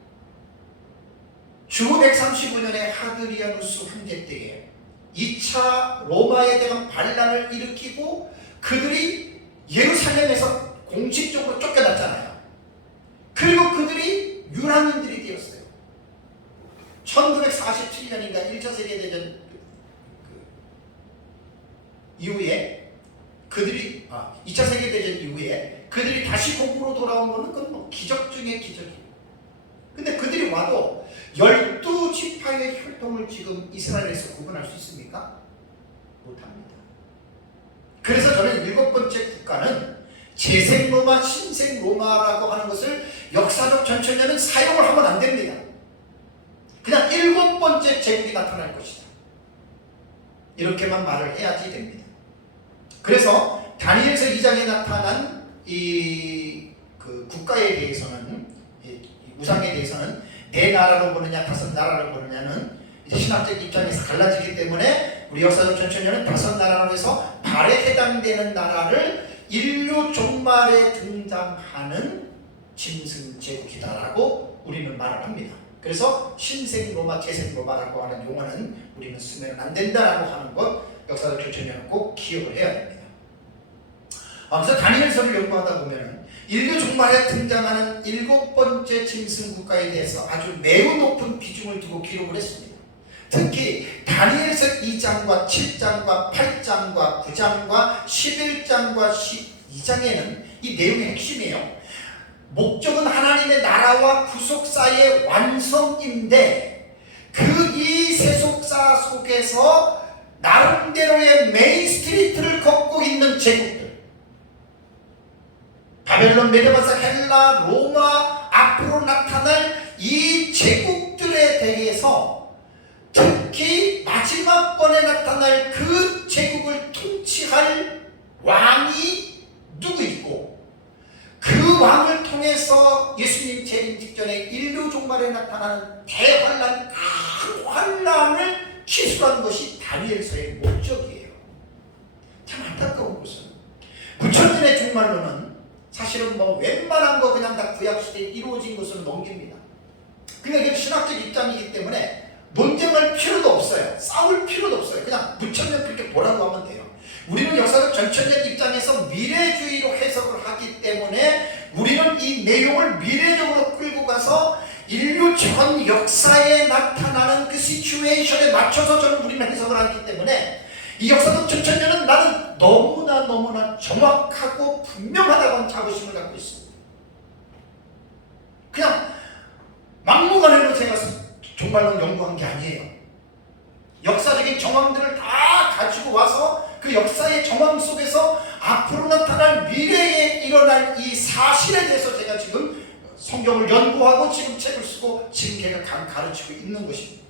주 135년에 하드리아누스 황제 때에 2차 로마에 대한 반란을 일으키고 그들이 예루살렘에서 공식적으로 쫓겨났잖아요. 그리고 그들이 유난인들이 되었어요. 1947년인가 1차 세계대전 이후에 그들이 2차 세계대전 이후에 그들이 다시 고국으로 돌아온 것은 그건 기적 중의 기적이에요. 근데 그들이 와도 12지파의 혈통을 지금 이스라엘에서 구분할 수 있습니까? 못합니다. 그래서 저는 7번째 국가는 재생 로마, 신생 로마라고 하는 것을 역사적 전천년은 사용을 하면 안 됩니다. 그냥 7번째 제국이 나타날 것이다. 이렇게만 말을 해야지 됩니다. 그래서 다니엘서 2장에 나타난 그 국가에 대해서는, 이 우상에 대해서는 네 나라로 보느냐 다섯 나라로 보느냐는 이제 신학적 입장에서 갈라지기 때문에 우리 역사적 천천히는 다섯 나라로 해서 발에 해당되는 나라를 인류 종말에 등장하는 짐승 제국이다라고 우리는 말을 합니다. 그래서 신생 로마, 재생 로마라고 하는 용어는 우리는 쓰면 안 된다라고 하는 것 역사적 천천히는 꼭 기억을 해야 됩니다. 그래서 다니엘서를 연구하다 보면 인류 종말에 등장하는 7번째 짐승 국가에 대해서 아주 매우 높은 비중을 두고 기록을 했습니다. 특히 다니엘서 2장과 7장과 8장과 9장과 11장과 12장에는 이 내용의 핵심이에요. 목적은 하나님의 나라와 구속사의 완성인데 그 이 세속사 속에서 나름대로의 메인 스트리트를 걷고 있는 제국들, 바벨론, 메데바사, 헬라, 로마, 앞으로 나타날 이 제국들에 대해서 특히 마지막 번에 나타날 그 제국을 통치할 왕이 누구 있고 그 왕을 통해서 예수님 재림 직전에 인류 종말에 나타나는 대환란, 그 환란을 기술한 것이 다니엘서의 목적이에요. 참 안타까운 것은 부천년의 종말론은 사실은 뭐 웬만한 거 그냥 다 구약시대에 이루어진 것으로 넘깁니다. 그러니까 이게 신학적 입장이기 때문에 논쟁할 필요도 없어요. 싸울 필요도 없어요. 그냥 부천년 그렇게 보라고 하면 돼요. 우리는 역사적 전천년 입장에서 미래주의로 해석을 하기 때문에 우리는 이 내용을 미래적으로 끌고 가서 인류 전 역사에 나타나는 그 시츄에이션에 맞춰서 우리는 해석을 하기 때문에 이 역사적 전천년은 나는 너무나 정확하고 분명하다고 하는 자부심을 갖고 있습니다. 그냥 막무가내로 제가 종말론 연구한 게 아니에요. 역사적인 정황들을 다 가지고 와서 그 역사의 정황 속에서 앞으로 나타날 미래에 일어날 이 사실에 대해서 제가 지금 성경을 연구하고 지금 책을 쓰고 지금 제가 가르치고 있는 것입니다.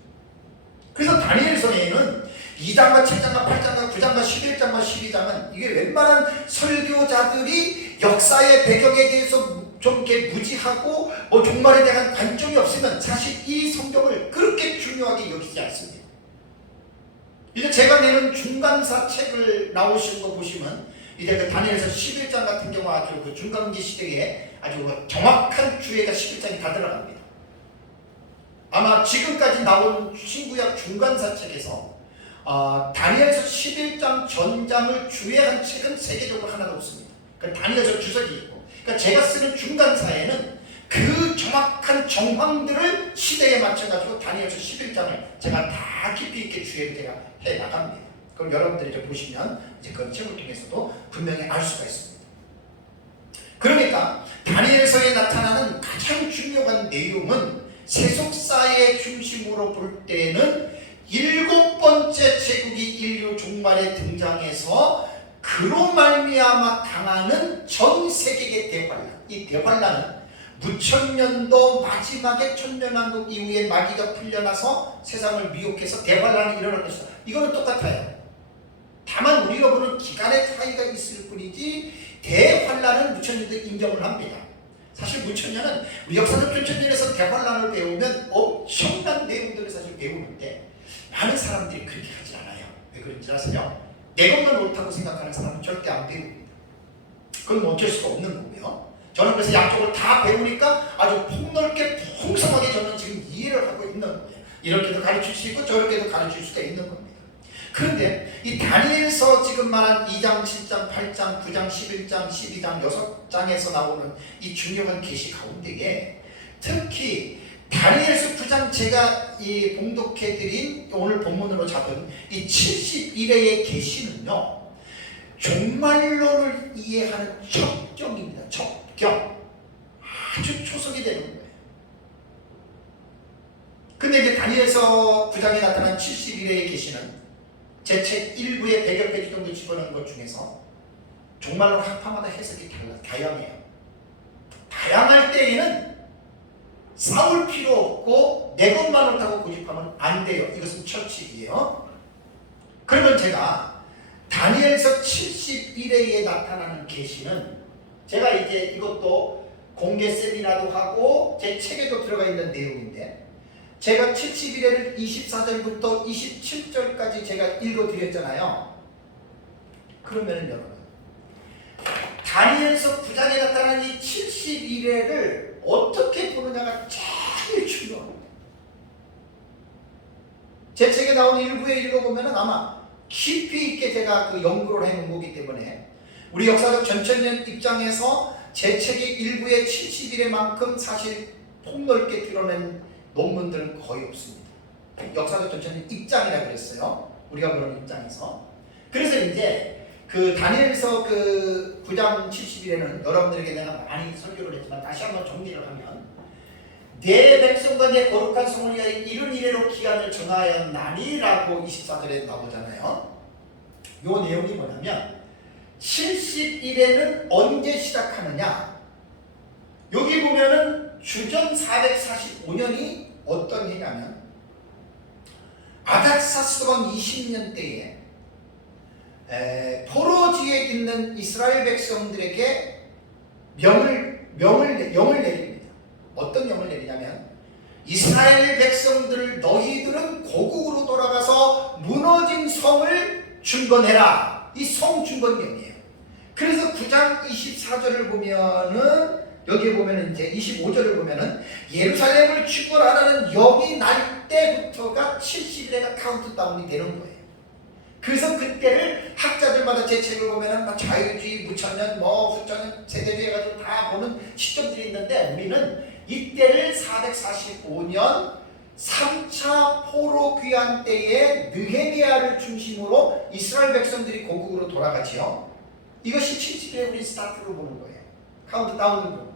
그래서 다니엘서에는 2장과 7장과 8장과 9장과 11장과 12장은 이게 웬만한 설교자들이 역사의 배경에 대해서 좀 이렇게 무지하고 뭐 종말에 대한 관점이 없으면 사실 이 성경을 그렇게 중요하게 여기지 않습니다. 이제 제가 내는 중간사 책을 나오신 거 보시면 이제 그 다니엘서 11장 같은 경우 아주 그 중간기 시대에 아주 정확한 주제가 11장이 다 들어갑니다. 아마 지금까지 나온 신구약 중간사 책에서 다니엘서 11장 전장을 주의한 책은 세계적으로 하나도 없습니다. 그러니까 다니엘서 주석이 있고, 그러니까 제가 쓰는 중간사에는 그 정확한 정황들을 시대에 맞춰가지고 다니엘서 11장을 제가 다 깊이 있게 주의를 제가 해 나갑니다. 그럼 여러분들이 좀 보시면 이제 그 책을 통해서도 분명히 알 수가 있습니다. 그러니까 다니엘서에 나타나는 가장 중요한 내용은 세속사의 중심으로 볼 때는 7번째 제국이 인류 종말에 등장해서 그로 말미암아 당하는 전 세계의 대환란. 이 대환란은 무천년도 마지막에 천년왕국 이후에 마귀가 풀려나서 세상을 미혹해서 대환란이 일어날 것이다. 이거는 똑같아요. 다만 우리가 보는 기간의 차이가 있을 뿐이지 대환란은 무천년도 인정을 합니다. 사실 무천년은 우리 역사적 천년에서 대환란을 배우면 엄청난 내용들을 사실 배우는데 많은 사람들이 그렇게 하지 않아요. 왜 그런지 아세요? 내 것만 옳다고 생각하는 사람은 절대 안 배웁니다. 그건 어쩔 수가 없는 거고요. 저는 그래서 양쪽을 다 배우니까 아주 폭넓게 풍성하게 저는 지금 이해를 하고 있는 거예요. 이렇게도 가르칠 수 있고 저렇게도 가르칠 수가 있는 겁니다. 그런데 이 다니엘서 지금 말한 2장, 7장, 8장, 9장, 11장, 12장, 6장에서 나오는 이 중요한 계시 가운데에 특히 다니엘서 9장 제가 이 봉독해드린 오늘 본문으로 잡은 이 71회의 계시는요, 종말론을 이해하는 척경입니다. 척경. 아주 초석이 되는 거예요. 근데 이제 다니엘서 9장에 나타난 71회의 계시는 제 책 1부에 100여 페이지 정도 집어넣은 것 중에서 종말론 학파마다 해석이 다양해요. 다양할 때에는 싸울 필요 없고 내 것만 옳다고 고집하면 안 돼요. 이것은 철칙이에요. 그러면 제가 다니엘서 71회에 나타나는 계시는, 제가 이제 이것도 공개 세미나도 하고 제 책에도 들어가 있는 내용인데, 제가 71회를 24절부터 27절까지 제가 읽어드렸잖아요. 그러면은 여러분, 다니엘서 9장에 나타난 이 71회를 어떻게 보느냐가 제일 중요합니다. 제 책에 나온 일부에 읽어보면 아마 깊이 있게 제가 그 연구를 해놓은 거기 때문에 우리 역사적 전천년 입장에서 제 책이 일부의 71회만큼 사실 폭넓게 드러낸 논문들은 거의 없습니다. 역사적 전천년 입장이라 그랬어요. 우리가 그런 입장에서. 그래서 이제 그 다니엘서 그 9장 71회는 여러분들에게 내가 많이 설교를 했지만 다시 한번 정리를 하면, 내 백성과 내 거룩한 성을 위하여 이른 이래로 기한을 정하였나니라고 24절에 나오잖아요. 요 내용이 뭐냐면 71회는 언제 시작하느냐, 여기 보면은 주전 445년이 어떤 해냐면 아닥사스 왕 20년 때에 포로지에 있는 이스라엘 백성들에게 영을 내립니다. 어떤 영을 내리냐면, 이스라엘 백성들을 너희들은 고국으로 돌아가서 무너진 성을 중건해라. 이 성 중건령이에요. 그래서 9장 24절을 보면은, 여기에 보면은 이제 25절을 보면은 예루살렘을 중건하라는 영이 날 때부터가 70일에가 카운트다운이 되는 거예요. 그래서 그때를 학자들마다 제 책을 보면은 자유주의, 무천년, 후천년, 세대주의 해가지고 다 보는 시점들이 있는데, 우리는 이때를 445년 3차 포로 귀환 때에 느헤미야를 중심으로 이스라엘 백성들이 고국으로 돌아가지요. 이것이 70일에 우리 스타트로 보는 거예요. 카운트다운을 보는 거예요.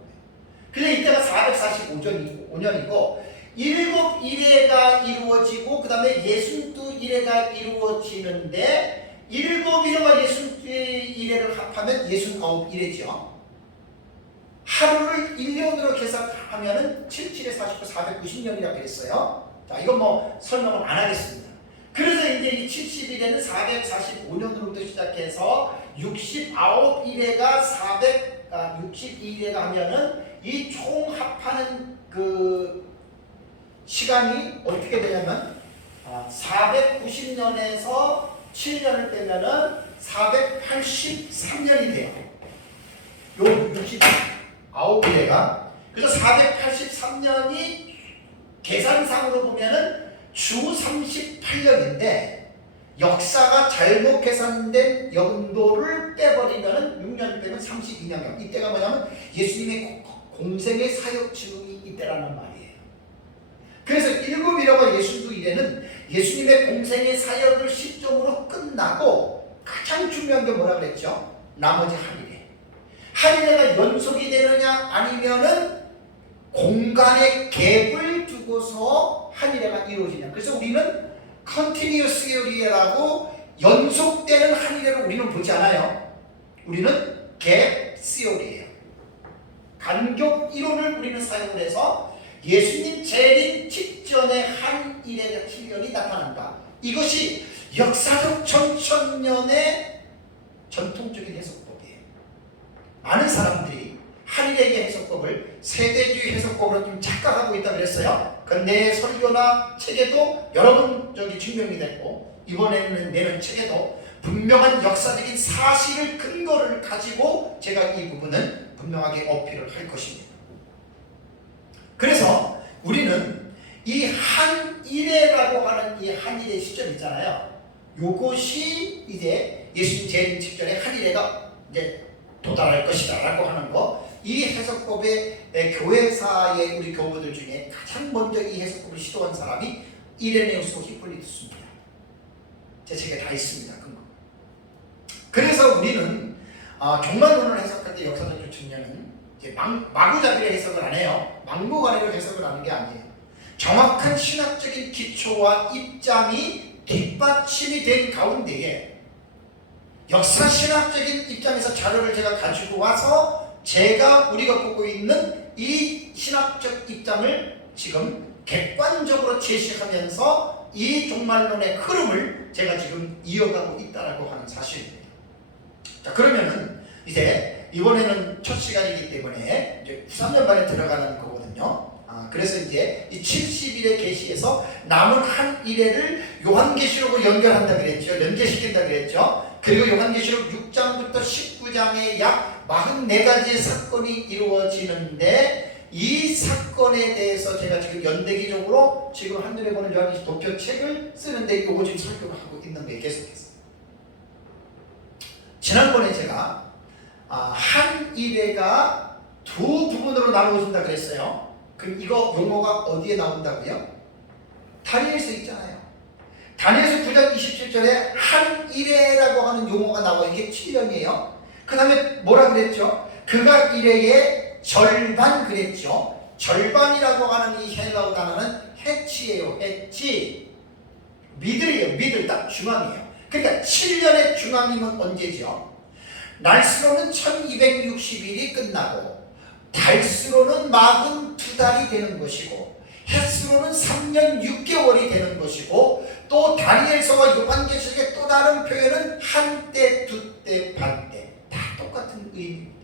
그래서 이때가 445년이고 7일회가 이루어지고 그 다음에 62일회가 이루어지는데, 7일회와 62일회를 합하면 69일회죠. 하루를 1년으로 계산하면은 77에 49, 490년이라고 그랬어요. 자, 이건 뭐 설명을 안 하겠습니다. 그래서 이제 이 70일에는 445년으로부터 시작해서 69일회가 462일회가 하면은 이 총 합하는 그 시간이 어떻게 되냐면 490년에서 7년을 빼면은 483년이 돼요. 요 69일회가. 그래서 483년이 계산상으로 보면은 주 38년인데, 역사가 잘못 계산된 연도를 빼버리면은 6년 빼면 32년경. 이때가 뭐냐면 예수님의 공생의 사역 즈음이 이때라는 말이에요. 그래서 7일회와 62일회는 예수님의 공생의 사역을 시점으로 끝나고, 가장 중요한 게 뭐라 그랬죠? 나머지 한일회. 한일회가 연속이 되느냐 아니면은 공간의 갭을 두고서 한일회가 이루어지냐. 그래서 우리는 컨티니어스 시오리라고 연속되는 한일회를 우리는 보지 않아요. 우리는 갭 시오리예요. 간격 이론을 우리는 사용을 해서 예수님 재림 직전의 한일회 7년이 나타난다. 이것이 역사적 천천년의 전통적인 해석법이에요. 많은 사람들이 한일회의 해석법을 세대주의 해석법으로 좀 착각하고 있다고 그랬어요. 내 설교나 책에도 여러 번 증명이 됐고, 이번에는 내는 책에도 분명한 역사적인 사실을 근거를 가지고 제가 이 부분은 분명하게 어필을 할 것입니다. 그래서 우리는 이 한일회라고 하는 이 한일회 시점 있잖아요. 요것이 이제 예수님 재림 직전에 한일회가 이제 도달할 것이다 라고 하는 거, 이 해석법의 교회사의 우리 교우들 중에 가장 먼저 이 해석법을 시도한 사람이 이레네우스 히폴리투스입니다. 제 책에 다 있습니다. 근거. 그래서 우리는 종말론을 해석할 때 역사적 조측면은 이제 마구잡이로 해석을 안 해요. 막무가내로 해석을 하는 게 아니에요. 정확한 신학적인 기초와 입장이 뒷받침이 된 가운데에 역사 신학적인 입장에서 자료를 제가 가지고 와서 우리가 보고 있는 이 신학적 입장을 지금 객관적으로 제시하면서 이 종말론의 흐름을 제가 지금 이어가고 있다라고 하는 사실입니다. 자, 그러면은 이제 이번에는 첫 시간이기 때문에 이제 3년반에 들어가는 거거든요. 그래서 이제 이 70일의 계시에서 남은 한 일회를 요한계시록으로 연결한다 그랬죠. 연계시킨다 그랬죠. 그리고 요한계시록 6장부터 19장에 약 44가지의 사건이 이루어지는데 이 사건에 대해서 제가 지금 연대기적으로 지금 한눈에 보는 요한계시록 도표책을 쓰는데 이거 지금 설교를 하고 있는 거예요. 계속해서. 지난번에 제가 한 일회가 두 부분으로 나누어진다 그랬어요. 그럼 이거 용어가 어디에 나온다고요? 다니엘서 있잖아요. 다니엘서 9장 27절에 한 일회라고 하는 용어가 나와요. 이게 7년이에요. 그 다음에 뭐라 그랬죠? 그가 일회의 절반 그랬죠. 절반이라고 하는 이 헬라어 단어는 해치예요. 해치. 미들이에요. 미들 딱 중앙이에요. 그러니까 7년의 중앙이면 언제죠? 날수로는 1260일이 끝나고 달수로는 42달이 되는 것이고 햇수로는 3년 6개월이 되는 것이고 또 다니엘서와 요한계시록의 또 다른 표현은 한때, 두때, 반때 다 똑같은 의미입니다.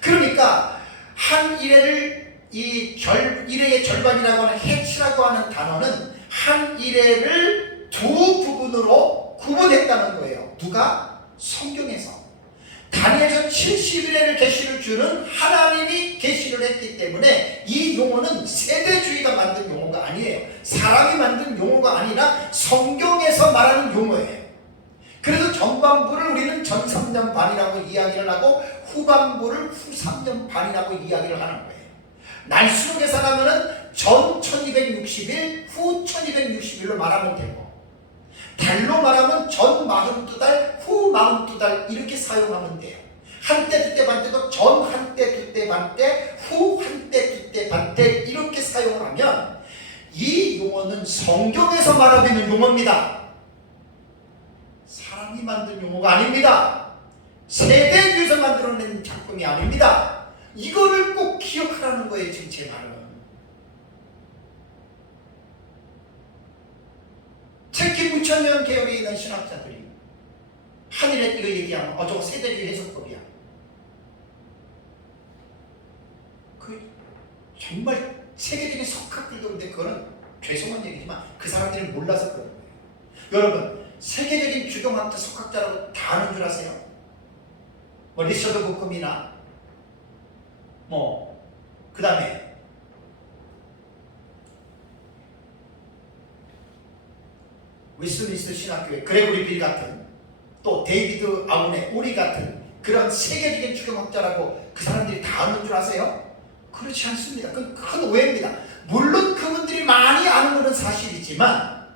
그러니까 한 일회를 일회의 절반이라고 하는 해치라고 하는 단어는 한 일회를 두 부분으로 구분했다는 거예요. 누가? 성경에서. 다니엘서 70일에를 계시를 주는 하나님이 계시를 했기 때문에 이 용어는 세대주의가 만든 용어가 아니에요. 사람이 만든 용어가 아니라 성경에서 말하는 용어예요. 그래서 전반부를 우리는 전 3년 반이라고 이야기를 하고 후반부를 후 3년 반이라고 이야기를 하는 거예요. 날수로 계산하면 전 1260일, 후 1260일로 말하면 되고 달로 말하면 전 42달, 후 42달 이렇게 사용하면 돼요. 한때, 두때, 반때도 전 한때, 두때, 반때, 후 한때, 두때, 반때 이렇게 사용을 하면 이 용어는 성경에서 말하고 있는 용어입니다. 사람이 만든 용어가 아닙니다. 세대주에서 만들어낸 작품이 아닙니다. 이거를 꼭 기억하라는 거예요. 지금 제 말은. 특히 무천년 계열에 있는 신학자들이 한일에 이거 얘기하면 저거 세대주의 해석법이야. 그 정말 세계적인 석학들도 근데 그거는 죄송한 얘기지만 그 사람들이 몰라서 그런 거예요. 여러분 세계적인 주경학자 석학자라고 다 아는 줄 아세요? 뭐 리처드 부컴이나 그 다음에 웨스트민스터 신학교의 그레고리 빌 같은 또 데이비드 아운의 오리 같은 그런 세계적인 주경학자라고 그 사람들이 다 아는 줄 아세요? 그렇지 않습니다. 그건 큰 오해입니다. 물론 그분들이 많이 아는 것은 사실이지만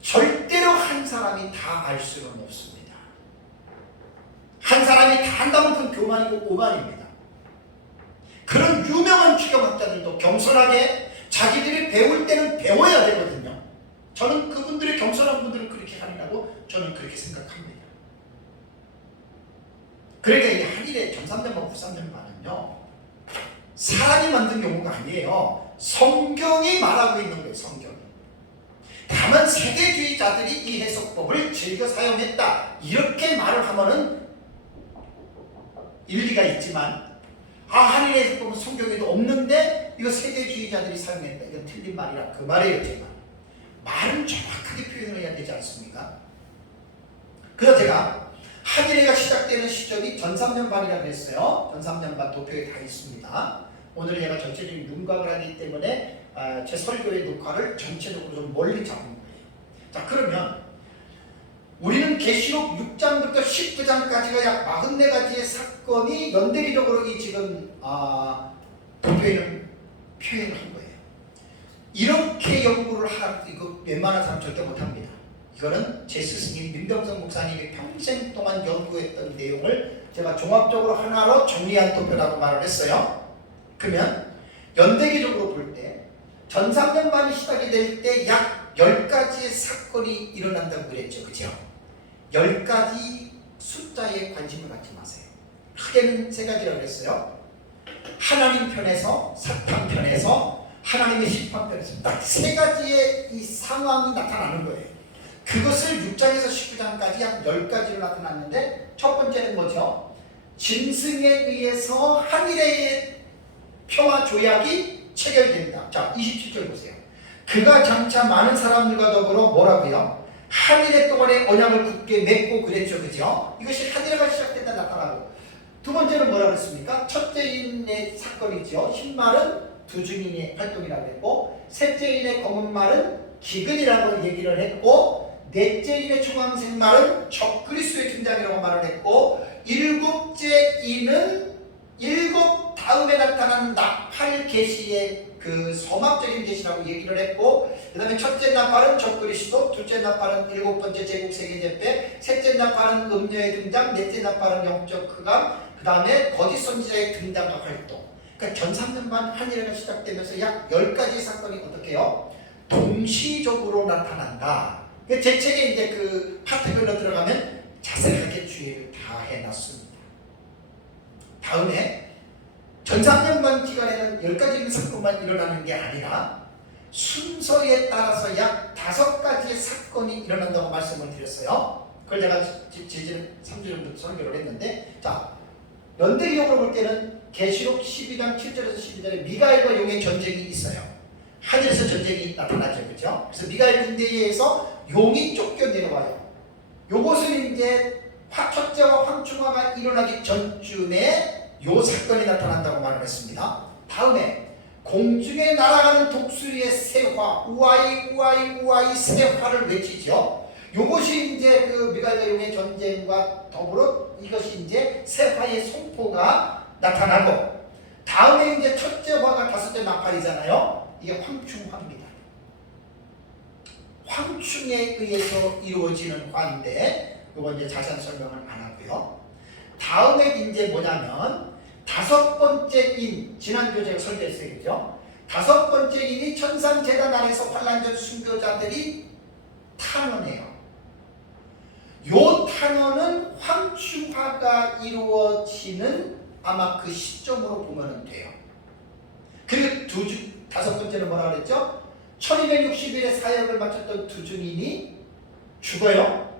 절대로 한 사람이 다 알 수는 없습니다. 한 사람이 다 한다면 그건 교만이고 오만입니다. 그런 유명한 주경학자들도 겸손하게 자기들이 배울 때는 배워야 되거든요. 저는 그분들이 겸손한 분들은 그렇게 하리라고 저는 그렇게 생각합니다. 그러니까 이 한일의 전삼년반, 후삼년반은요 사람이 만든 용어가 아니에요. 성경이 말하고 있는 거예요. 성경이. 다만 세대주의자들이 이 해석법을 즐겨 사용했다 이렇게 말을 하면은 일리가 있지만 한일의 해석법은 성경에도 없는데 이거 세대주의자들이 사용했다 이건 틀린 말이라 그 말이에요. 제 말. 말은 정확하게 표현을 해야 되지 않습니까? 그래서 제가 한일회가 시작되는 시점이 전삼년반이라고 했어요. 전삼년반 도표에 다 있습니다. 오늘 제가 전체적인 윤곽을 하기 때문에 제 설교의 녹화를 전체적으로 좀 멀리 잡은 거예요. 자, 그러면 우리는 계시록 6장부터 19장까지가 약 44가지의 사건이 연대기적으로 이 지금 도표에는 표현을 한 거예요. 이렇게 연구를 하라고 이거 웬만한 사람 절대 못합니다. 이거는 제 스승인 민병성 목사님이 평생 동안 연구했던 내용을 제가 종합적으로 하나로 정리한 도표라고 말을 했어요. 그러면 연대기적으로 볼 때 전삼년반이 시작이 될 때 약 10가지의 사건이 일어난다고 그랬죠. 그죠? 10가지 숫자에 관심을 갖지 마세요. 크게는 3가지라고 그랬어요. 하나님 편에서, 사탄 편에서, 하나님의 심판 편에서 딱 세 가지의 이 상황이 나타나는 거예요. 그것을 6장에서 19장까지 약 10가지로 나타났는데, 첫 번째는 뭐죠? 짐승에 의해서 하늘의 평화 조약이 체결된다. 자, 27절 보세요. 그가 장차 많은 사람들과 더불어 뭐라고요? 하늘의 동안에 언약을 굳게 맺고 그랬죠. 그죠? 이것이 하늘에가 시작된다 나타나고, 두 번째는 뭐라고 했습니까? 첫째인의 사건이죠. 흰말은 두중인의 활동이라고 했고, 셋째인의 검은 말은 기근이라고 얘기를 했고, 넷째인의 초강색 말은 적그리스도의 등장이라고 말을 했고, 일곱째인은 일곱 다음에 나타나는 나팔 계시의 그 서막적인 계시라고 얘기를 했고, 그 다음에 첫째 나팔은 적그리스도, 둘째 나팔은 일곱 번째 제국 세계 제패, 셋째 나팔은 음녀의 등장, 넷째 나팔은 영적 흑암, 그 다음에 거짓 선지자의 등장과 활동. 그러니까 전삼년반 한일회가 시작되면서 약 10가지 사건이 어떻게 해요? 동시적으로 나타난다. 제 책에 이제 그 파트별로 들어가면 자세하게 주의를 다 해놨습니다. 다음에 전삼년반 기간에는 10가지 사건만 일어나는 게 아니라 순서에 따라서 약 5가지의 사건이 일어난다고 말씀을 드렸어요. 그걸 제가 지난 3주전부터 설교를 했는데, 자, 연대기록으로 볼 때는 계시록 12장 7절에서 12절에 미가엘과 용의 전쟁이 있어요. 하늘에서 전쟁이 나타나죠. 그렇죠? 그래서 미가엘 군대에 의해서 용이 쫓겨 내려와요. 요것은 이제 첫째와 황충화가 일어나기 전쯤에 요 사건이 나타난다고 말을 했습니다. 다음에 공중에 날아가는 독수리의 새화, 우아이 우아이 우아이 새화를 외치죠. 요것이 이제 그 미가엘과 용의 전쟁과 더불어 이것이 이제 새화의 선포가 나타나고, 다음에 이제 첫째 화가 다섯째 나팔이잖아요. 이게 황충화입니다. 황충에 의해서 이루어지는 화인데, 이건 이제 자세한 설명을 안 하고요. 다음에 이제 뭐냐면 다섯 번째 인, 지난주에 제가 설교했어요. 그죠? 다섯 번째 인이 천상재단 아래서 환란전 순교자들이 탄원해요. 요 탄원은 황충화가 이루어지는 아마 그 시점으로 보면 돼요. 그리고 다섯 번째는 뭐라 그랬죠? 1260일의 사역을 마쳤던 두 증인이 죽어요.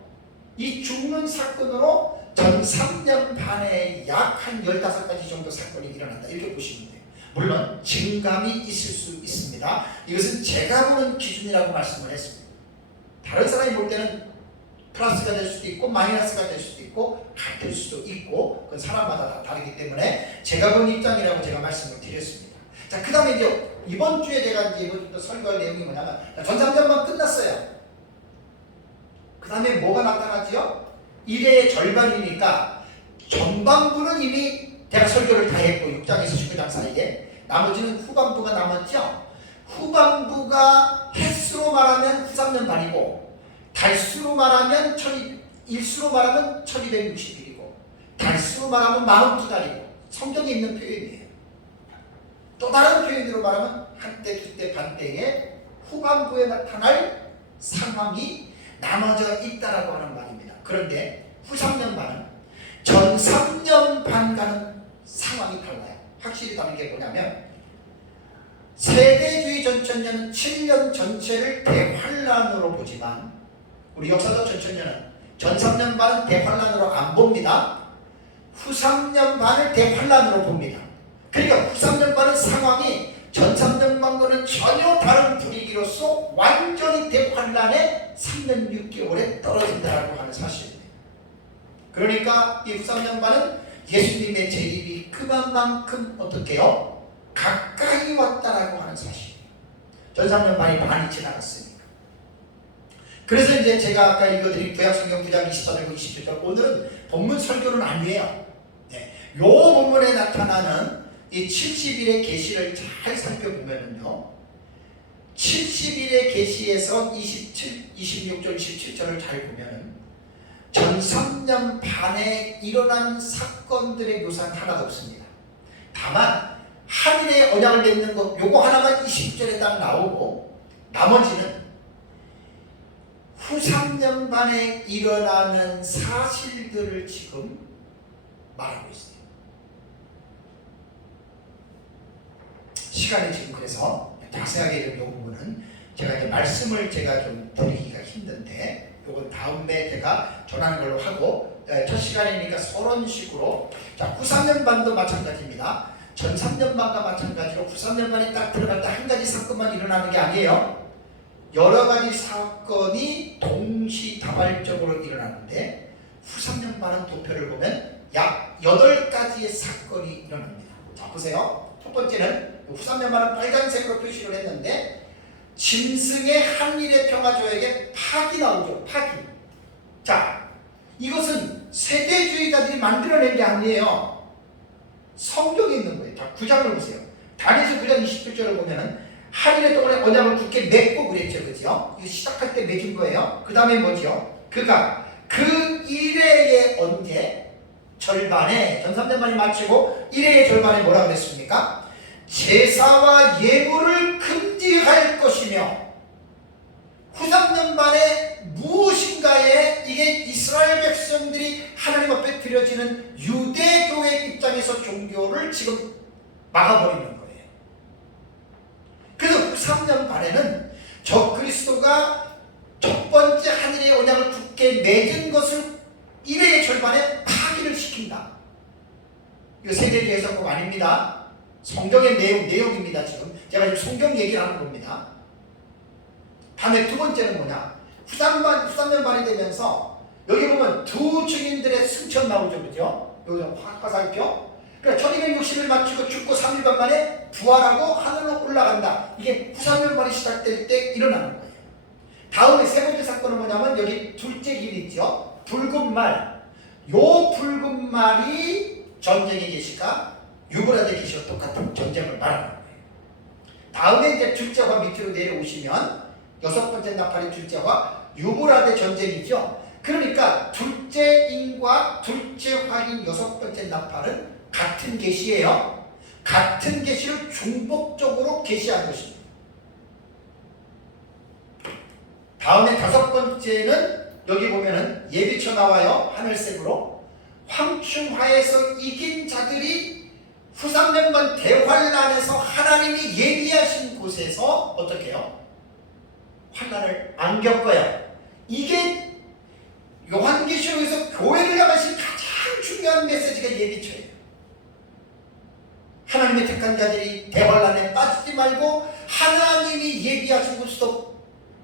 이 죽는 사건으로 전 3년 반에 약 한 15가지 정도 사건이 일어난다. 이렇게 보시면 돼요. 물론 증감이 있을 수 있습니다. 이것은 제가 보는 기준이라고 말씀을 했습니다. 다른 사람이 볼 때는 플러스가 될 수도 있고 마이너스가 될 수도 있고 같을 수도 있고, 그건 사람마다 다 다르기 때문에 제가 본 입장이라고 제가 말씀을 드렸습니다. 자, 그 다음에 이제 이번 주에 제가 이제 이번 설교할 내용이 뭐냐면, 전삼전만 끝났어요. 그 다음에 뭐가 나타났지요? 1회의 절반이니까 전반부는 이미 제가 설교를 다 했고 6장에서 19장 사이에, 나머지는 후반부가 남았죠. 후반부가 횟수로 말하면 후삼년 반이고, 달수로 말하면 일수로 말하면 1260일이고, 달수로 말하면 42달이고, 성경에 있는 표현이에요. 또 다른 표현으로 말하면 한때, 두때, 반때의 후반부에 나타날 상황이 나눠져 있다라고 하는 말입니다. 그런데 후 3년 반은 전 3년 반과는 상황이 달라요. 확실히 다른 게 뭐냐면, 세대주의 전천년은 7년 전체를 대환란으로 보지만, 우리 역사적 전천년은 전 3년 반은 대환란으로 안 봅니다. 후 3년 반을 대환란으로 봅니다. 그러니까 후 3년 반의 상황이 전 3년 반과는 전혀 다른 분위기로서 완전히 대환란에 3년 6개월에 떨어진다고 하는 사실입니다. 그러니까 이 후 3년 반은 예수님의 재림이 그만큼 어떻게 해요? 가까이 왔다라고 하는 사실이에요. 전 3년 반이 많이 지나갔으니까. 그래서 이제 제가 아까 읽어드린 구약성경 9장 24절과 27절, 오늘은 본문 설교는 아니에요. 네. 요 본문에 나타나는 이 70일의 계시를 잘 살펴보면요, 70일의 계시에서 26절, 27절을 잘 보면 전 3년 반에 일어난 사건들의 묘사는 하나도 없습니다. 다만 하늘의 언약을 맺는 것, 요거 하나만 20절에 딱 나오고, 나머지는 후 3년 반에 일어나는 사실들을 지금 말하고 있어요. 시간이 지금 그래서 자세하게 이 부분은 제가 이제 말씀을 제가 좀 드리기가 힘든데 요건 다음에 제가 전하는 걸로 하고 첫 시간이니까 서론 식으로 자 93년반도 마찬가지입니다. 전 3년반과 마찬가지로 93년반이 딱 들어갈 때 한 가지 사건만 일어나는 게 아니에요. 여러 가지 사건이 동시다발적으로 일어나는데 후 3년반은 도표를 보면 약 8가지의 사건이 일어납니다. 자 보세요. 첫 번째는 후 3년반은 빨간색으로 표시를 했는데 짐승의 한일의 평화조약에 파기 나오죠. 파기. 자 이것은 세대주의자들이 만들어낸 게 아니에요. 성경에 있는 거예요. 자 9장을 보세요. 다니엘서 9장 27절을 보면은 한일의 동안에 언약을 굳게 맺고 그랬죠. 그죠? 이거 시작할 때 맺은 거예요. 그 다음에 뭐죠? 그가 그 이래의 언제? 절반에 전 3년만이 마치고 이래의 절반에 뭐라 그랬습니까? 제사와 예물을 금지할 것이며 후 3년반에 무엇인가에 이게 이스라엘 백성들이 하나님 앞에 드려지는 유대교회 입장에서 종교를 지금 막아버리는 거예요. 그래서 후 3년반에는 적그리스도가 첫 번째 하늘의 언약을 굳게 맺은 것을 이래의 절반에 파기를 시킨다. 이거 세대주의 해석법 아닙니다. 성경의 내용입니다. 지금 제가 지금 성경 얘기를 하는 겁니다. 다음에 두 번째는 뭐냐? 후 3년반이 되면서 여기 보면 두 증인들의 승천 나오죠. 그죠? 여기 화살표. 그러니까 1260일 마치고 죽고 3일반 만에 부활하고 하늘로 올라간다. 이게 후 3년반이 시작될 때 일어나는 거예요. 다음에 세 번째 사건은 뭐냐면 여기 둘째 길 있죠. 붉은 말. 요 붉은 말이 전쟁의 계시가 유브라데 계시와 똑같은 전쟁을 말하는 거예요. 다음에 이제 둘째화 밑으로 내려오시면 여섯 번째 나팔의 둘째화 유브라데 전쟁이죠. 그러니까 둘째 인과 둘째 화인 여섯 번째 나팔은 같은 계시예요. 같은 계시를 중복적으로 계시한 것입니다. 다음에 다섯 번째는 여기 보면은 예비처 나와요. 하늘색으로 황충하에서 이긴 자들이 후 3년반 대환란에서 하나님이 예비하신 곳에서 어떻게 해요? 환란을 안 겪어요. 이게 요한계시록에서 교회를 향하신 가장 중요한 메시지가 예비처예요. 하나님의 택한 자들이 대환란에 빠지지 말고 하나님이 예비하신 곳에서 후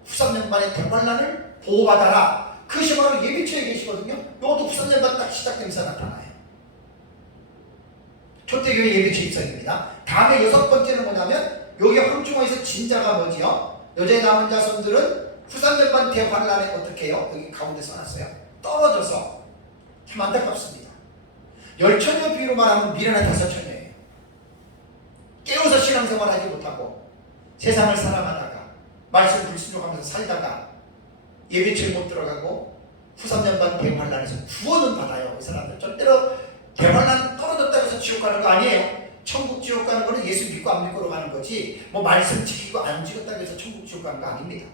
3년반의 대환란을 보호받아라. 그것이 바로 예비처에 계시거든요. 이것도 후 3년반 딱 시작되면서 나타나요. 초대교회 예비처 입성입니다. 다음에 여섯 번째는 뭐냐면 여기 황중호에서 진자가 뭐지요? 여자의 남은 자손들은 후 3년반 대환란에 어떻게 해요? 여기 가운데 써놨어요. 떨어져서 참 안타깝습니다. 열처녀 비유로 말하면 미련한 다섯 처녀예요. 깨워서 신앙생활 하지 못하고 세상을 사랑하다가 말씀 불순종하면서 살다가 예배처에 못 들어가고 후 3년반 대환란에서 구원은 받아요. 이 사람들 절대로 대환란 떨어졌다고 해서 지옥 가는 거 아니에요. 천국 지옥 가는 거는 예수 믿고 안 믿고로 가는 거지 뭐 말씀 지키고 안 지켰다고 해서 천국 지옥 가는 거 아닙니다.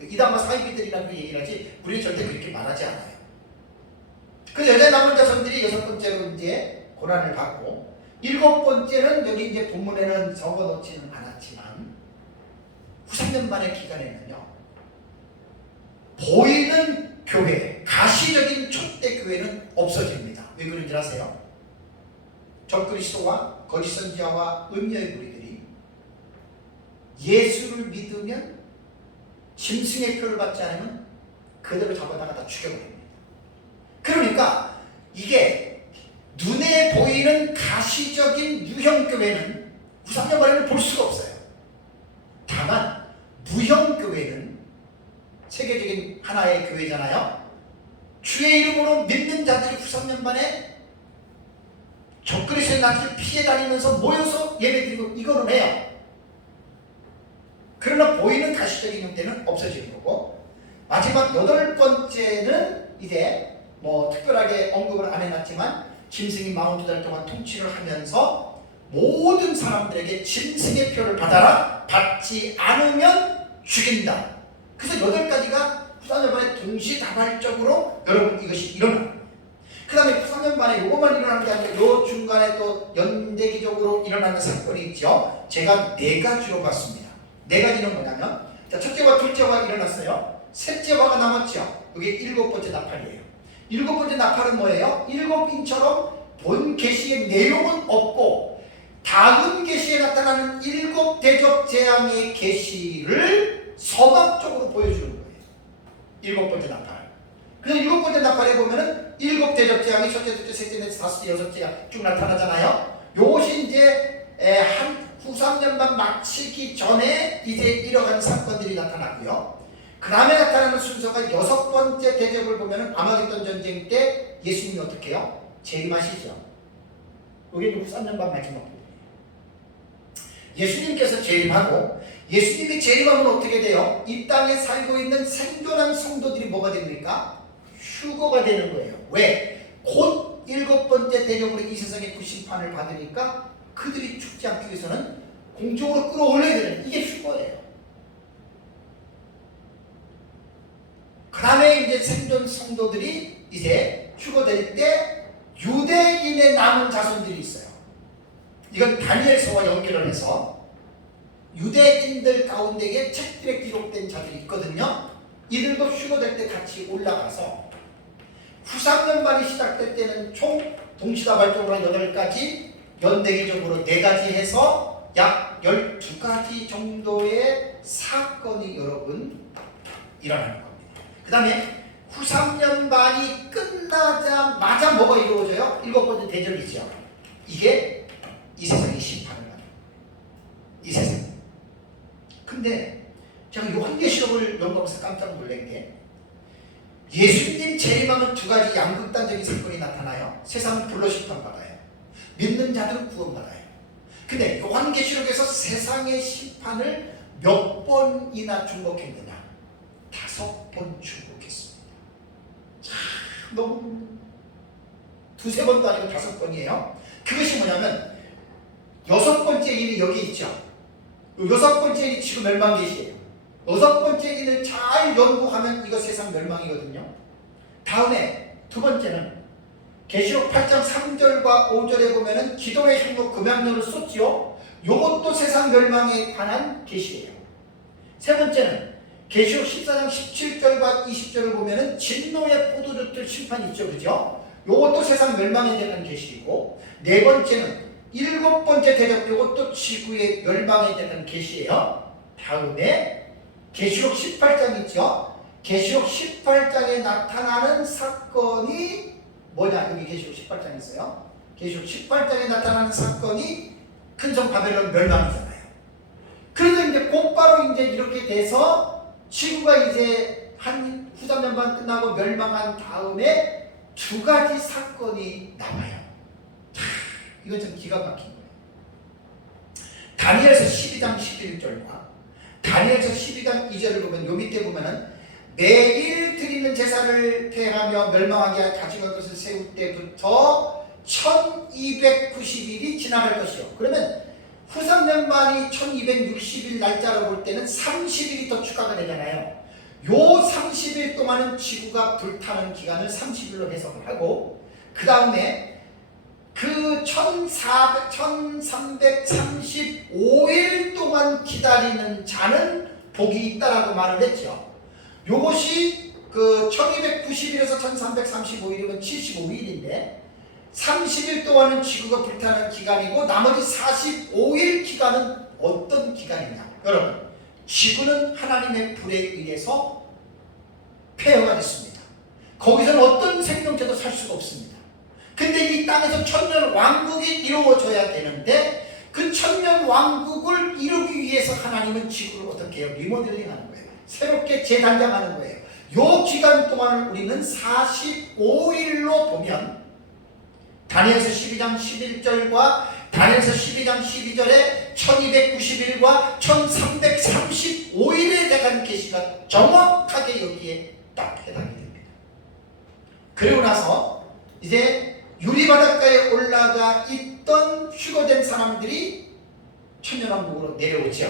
이단과 사이비들이라는 얘기를 하지 우리는 절대 그렇게 말하지 않아요. 그 여자 남은 자손들이 여섯 번째로 이제 고난을 받고 일곱 번째는 여기 이제 본문에는 적어놓지는 않았지만 후 3년반의 기간에는요 보이는 교회, 가시적인 촛대 교회는 없어집니다. 왜 그런지 아세요? 적그리스도와 거짓 선지자와 음녀의 무리들이 예수를 믿으면 짐승의 표를 받지 않으면 그대로 잡아다가 다 죽여버립니다. 그러니까 이게 눈에 보이는 가시적인 유형교회는 후 3년반에는 볼 수가 없어요. 다만 무형교회는 세계적인 하나의 교회잖아요. 주의 이름으로 믿는 자들이 후 3년반에 적그리스도의 낯을 피해 다니면서 모여서 예배드리고 이거는 해요. 그러나 보이는 가시적인 형태는 없어지는 거고 마지막 여덟 번째는 이제 뭐 특별하게 언급을 안 해놨지만 짐승이 42달 동안 통치를 하면서 모든 사람들에게 짐승의 표를 받아라. 받지 않으면 죽인다. 그래서 8가지가 후 3년반에 동시다발적으로 여러분 이것이 일어나는 거예요. 그 다음에 후 3년반에 요것만 일어나는 게 아니라 요 중간에 또 연대기적으로 일어나는 사건이 있죠. 제가 네 가지로 봤습니다. 네 가지는 뭐냐면, 자, 첫째와 둘째와 일어났어요. 셋째와가 남았죠. 이게 일곱 번째 나팔이에요. 일곱 번째 나팔은 뭐예요? 일곱인처럼 본 계시의 내용은 없고 다음 계시에 나타나는 일곱 대접 재앙의 계시를 서막적으로 보여주는 거예요. 일곱 번째 나팔. 그래서 일곱 번째 나팔에 보면은 일곱 대접 재앙이 첫째, 둘째, 셋째, 넷째, 다섯째, 여섯째가 쭉 나타나잖아요. 요것이 이제 한 후삼년만 마치기 전에 이제 일어난 사건들이 나타나고요. 그 다음에 나타나는 순서가 여섯 번째 대접을 보면은 아마겟돈 전쟁 때 예수님이 어떻게 해요? 재림하시죠. 이게 후삼년반 마지막 부분이에요. 예수님께서 재림하고, 예수님이 재림하면 어떻게 돼요? 이 땅에 살고 있는 생존한 성도들이 뭐가 됩니까? 휴거가 되는 거예요. 왜? 곧 일곱 번째 대접으로 이 세상의 구심판을 받으니까 그들이 죽지 않기 위해서는 공중으로 끌어올려야 되는, 이게 휴거예요. 그 다음에 이제 생존 성도들이 이제 휴거될 때 유대인의 남은 자손들이 있어요. 이건 다니엘서와 연결을 해서 유대인들 가운데에 책들에 기록된 자들이 있거든요. 이들도 휴거될 때 같이 올라가서 후삼년반이 시작될 때는 총 동시다발적으로 8가지, 연대기적으로 4가지 해서 약 12가지 정도의 사건이 여러분 일어나는 겁니다. 그 다음에 후삼년반이 끝나자마자 뭐가 이루어져요? 일곱 번째 대접이죠. 이게 이 세상의 심판을 받는 거예요. 이 세상. 근데 제가 요한계시록을 연구하면서 깜짝 놀란 게, 예수님 재림하면 2가지 양극단적인 사건이 나타나요. 세상은 불로 심판받아요. 믿는 자들은 구원받아요. 근데 요한계시록에서 세상의 심판을 몇 번이나 중복했느냐? 5번 중복했습니다. 참, 너무 2-3번도 아니고 5번이에요. 그것이 뭐냐면 6번째 인이 여기 있죠. 6번째 인이 지금 멸망계시예요. 6번째 인을 잘 연구하면 이거 세상 멸망이거든요. 다음에 2번째는 계시록 8장 3절과 5절에 보면은 기도의 향로 금양로를 쏟지요. 요것도 세상 멸망에 관한 계시예요. 3번째는 계시록 14장 17절과 20절을 보면은 진노의 포도주들 심판이 있죠. 그죠? 요것도 세상 멸망에 대한 계시이고, 4번째는 7번째 대접, 요것도 지구의 멸망에 대한 계시예요. 다음에 계시록 18장 있죠? 계시록 18장에 나타나는 사건이 뭐냐? 여기 계시록 18장 있어요. 계시록 18장에 나타나는 사건이 큰성 바벨론 멸망이잖아요. 그래서 이제 곧바로 이제 이렇게 돼서 지구가 이제 한 후삼년반 끝나고 멸망한 다음에 2가지 사건이 나와요. 이건 좀 기가 막힌 거예요. 다니엘서 12장 11절과 다니엘서 12장 2절을 보면, 요 밑에 보면은 매일 드리는 제사를 폐하며 멸망하게 가지고 갈 것을 세울 때부터 1290일이 지나갈 것이요. 그러면 후삼년반이 1260일 날짜로 볼 때는 30일이 더 추가가 되잖아요. 요 30일 동안은 지구가 불타는 기간을 30일로 해석을 하고, 그 다음에 그 1335일 동안 기다리는 자는 복이 있다라고 말을 했죠. 요것이 그 1290일에서 1335일이면 75일인데 30일 동안은 지구가 불타는 기간이고, 나머지 45일 기간은 어떤 기간이냐? 여러분, 지구는 하나님의 불에 의해서 폐허가 됐습니다. 거기서는 어떤 생명체도 살 수가 없습니다. 근데 이 땅에서 천년 왕국이 이루어져야 되는데, 그 천년 왕국을 이루기 위해서 하나님은 지구를 어떻게 해요? 리모델링 하는 거예요. 새롭게 재단장하는 거예요. 요 기간 동안을 우리는 45일로 보면 다니엘서 12장 11절과 다니엘서 12장 12절에 1290일과 1335일에 대한 계시가 정확하게 여기에 딱 해당이 됩니다. 그리고 나서 이제 유리바닷가에 올라가 있던 휴거된 사람들이 천년왕국으로 내려오죠.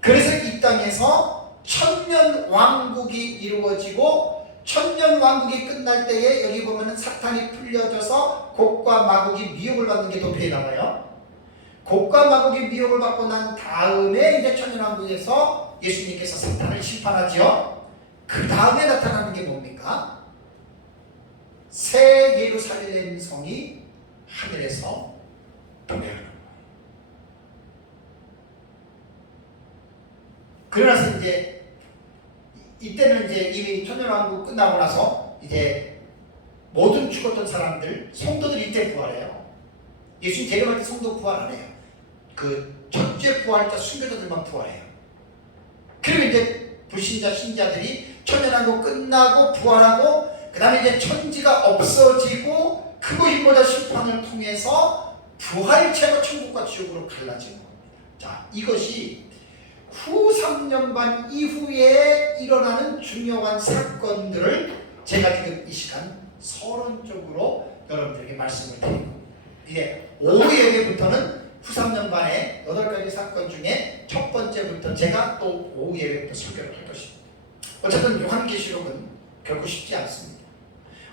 그래서 이 땅에서 천년왕국이 이루어지고, 천년왕국이 끝날 때에 여기 보면은 사탄이 풀려져서 곡과 마곡이 미혹을 받는 게 도표에 나와요. 곡과 마곡의 미혹을 받고 난 다음에 이제 천연왕국에서 예수님께서 사탄을 심판하지요. 그 다음에 나타나는 게 뭡니까? 새 예루살렘 성이 하늘에서 도래하는 거예요. 그러나서 이제 이때는 이제 이미 천연왕국 끝나고 나서 이제 모든 죽었던 사람들, 성도들이 이때 부활해요. 예수님 재림할 때 성도 부활 안 해요. 그 첫째 부활자 순교자들만 부활해요. 그리고 이제 불신자 신자들이 천연왕국 끝나고 부활하고 그 다음에 이제 천지가 없어지고 크고 힘보다 심판을 통해서 부활체로 천국과 지옥으로 갈라지는 겁니다. 자, 이것이 후 3년 반 이후에 일어나는 중요한 사건들을 제가 지금 이 시간 서론적으로 여러분들에게 말씀을 드리고, 이게 오후 예배부터는 후 3년 반의 8가지 사건 중에 첫 번째부터 제가 또 오후 예배부터 설교를 할 것입니다. 어쨌든 요한계시록은 결코 쉽지 않습니다.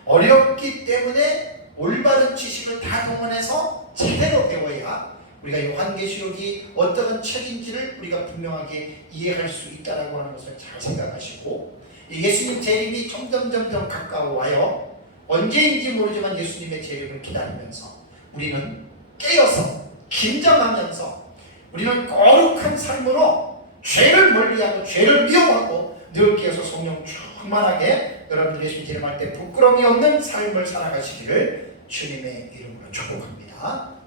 어렵기 때문에 올바른 지식을 다 동원해서 제대로 배워야 우리가 요한계시록이 어떤 책인지를 우리가 분명하게 이해할 수 있다고 하는 것을 잘 생각하시고, 예수님 재림이 점점 가까워와요. 언제인지 모르지만 예수님의 재림을 기다리면서 우리는 깨어서 긴장하면서 우리는 거룩한 삶으로 죄를 멀리하고 죄를 미워하고 늘 깨어서 성령 충만하게 여러분들 예수님 재림할 때 부끄러움이 없는 삶을 살아가시기를 주님의 이름으로 축복합니다.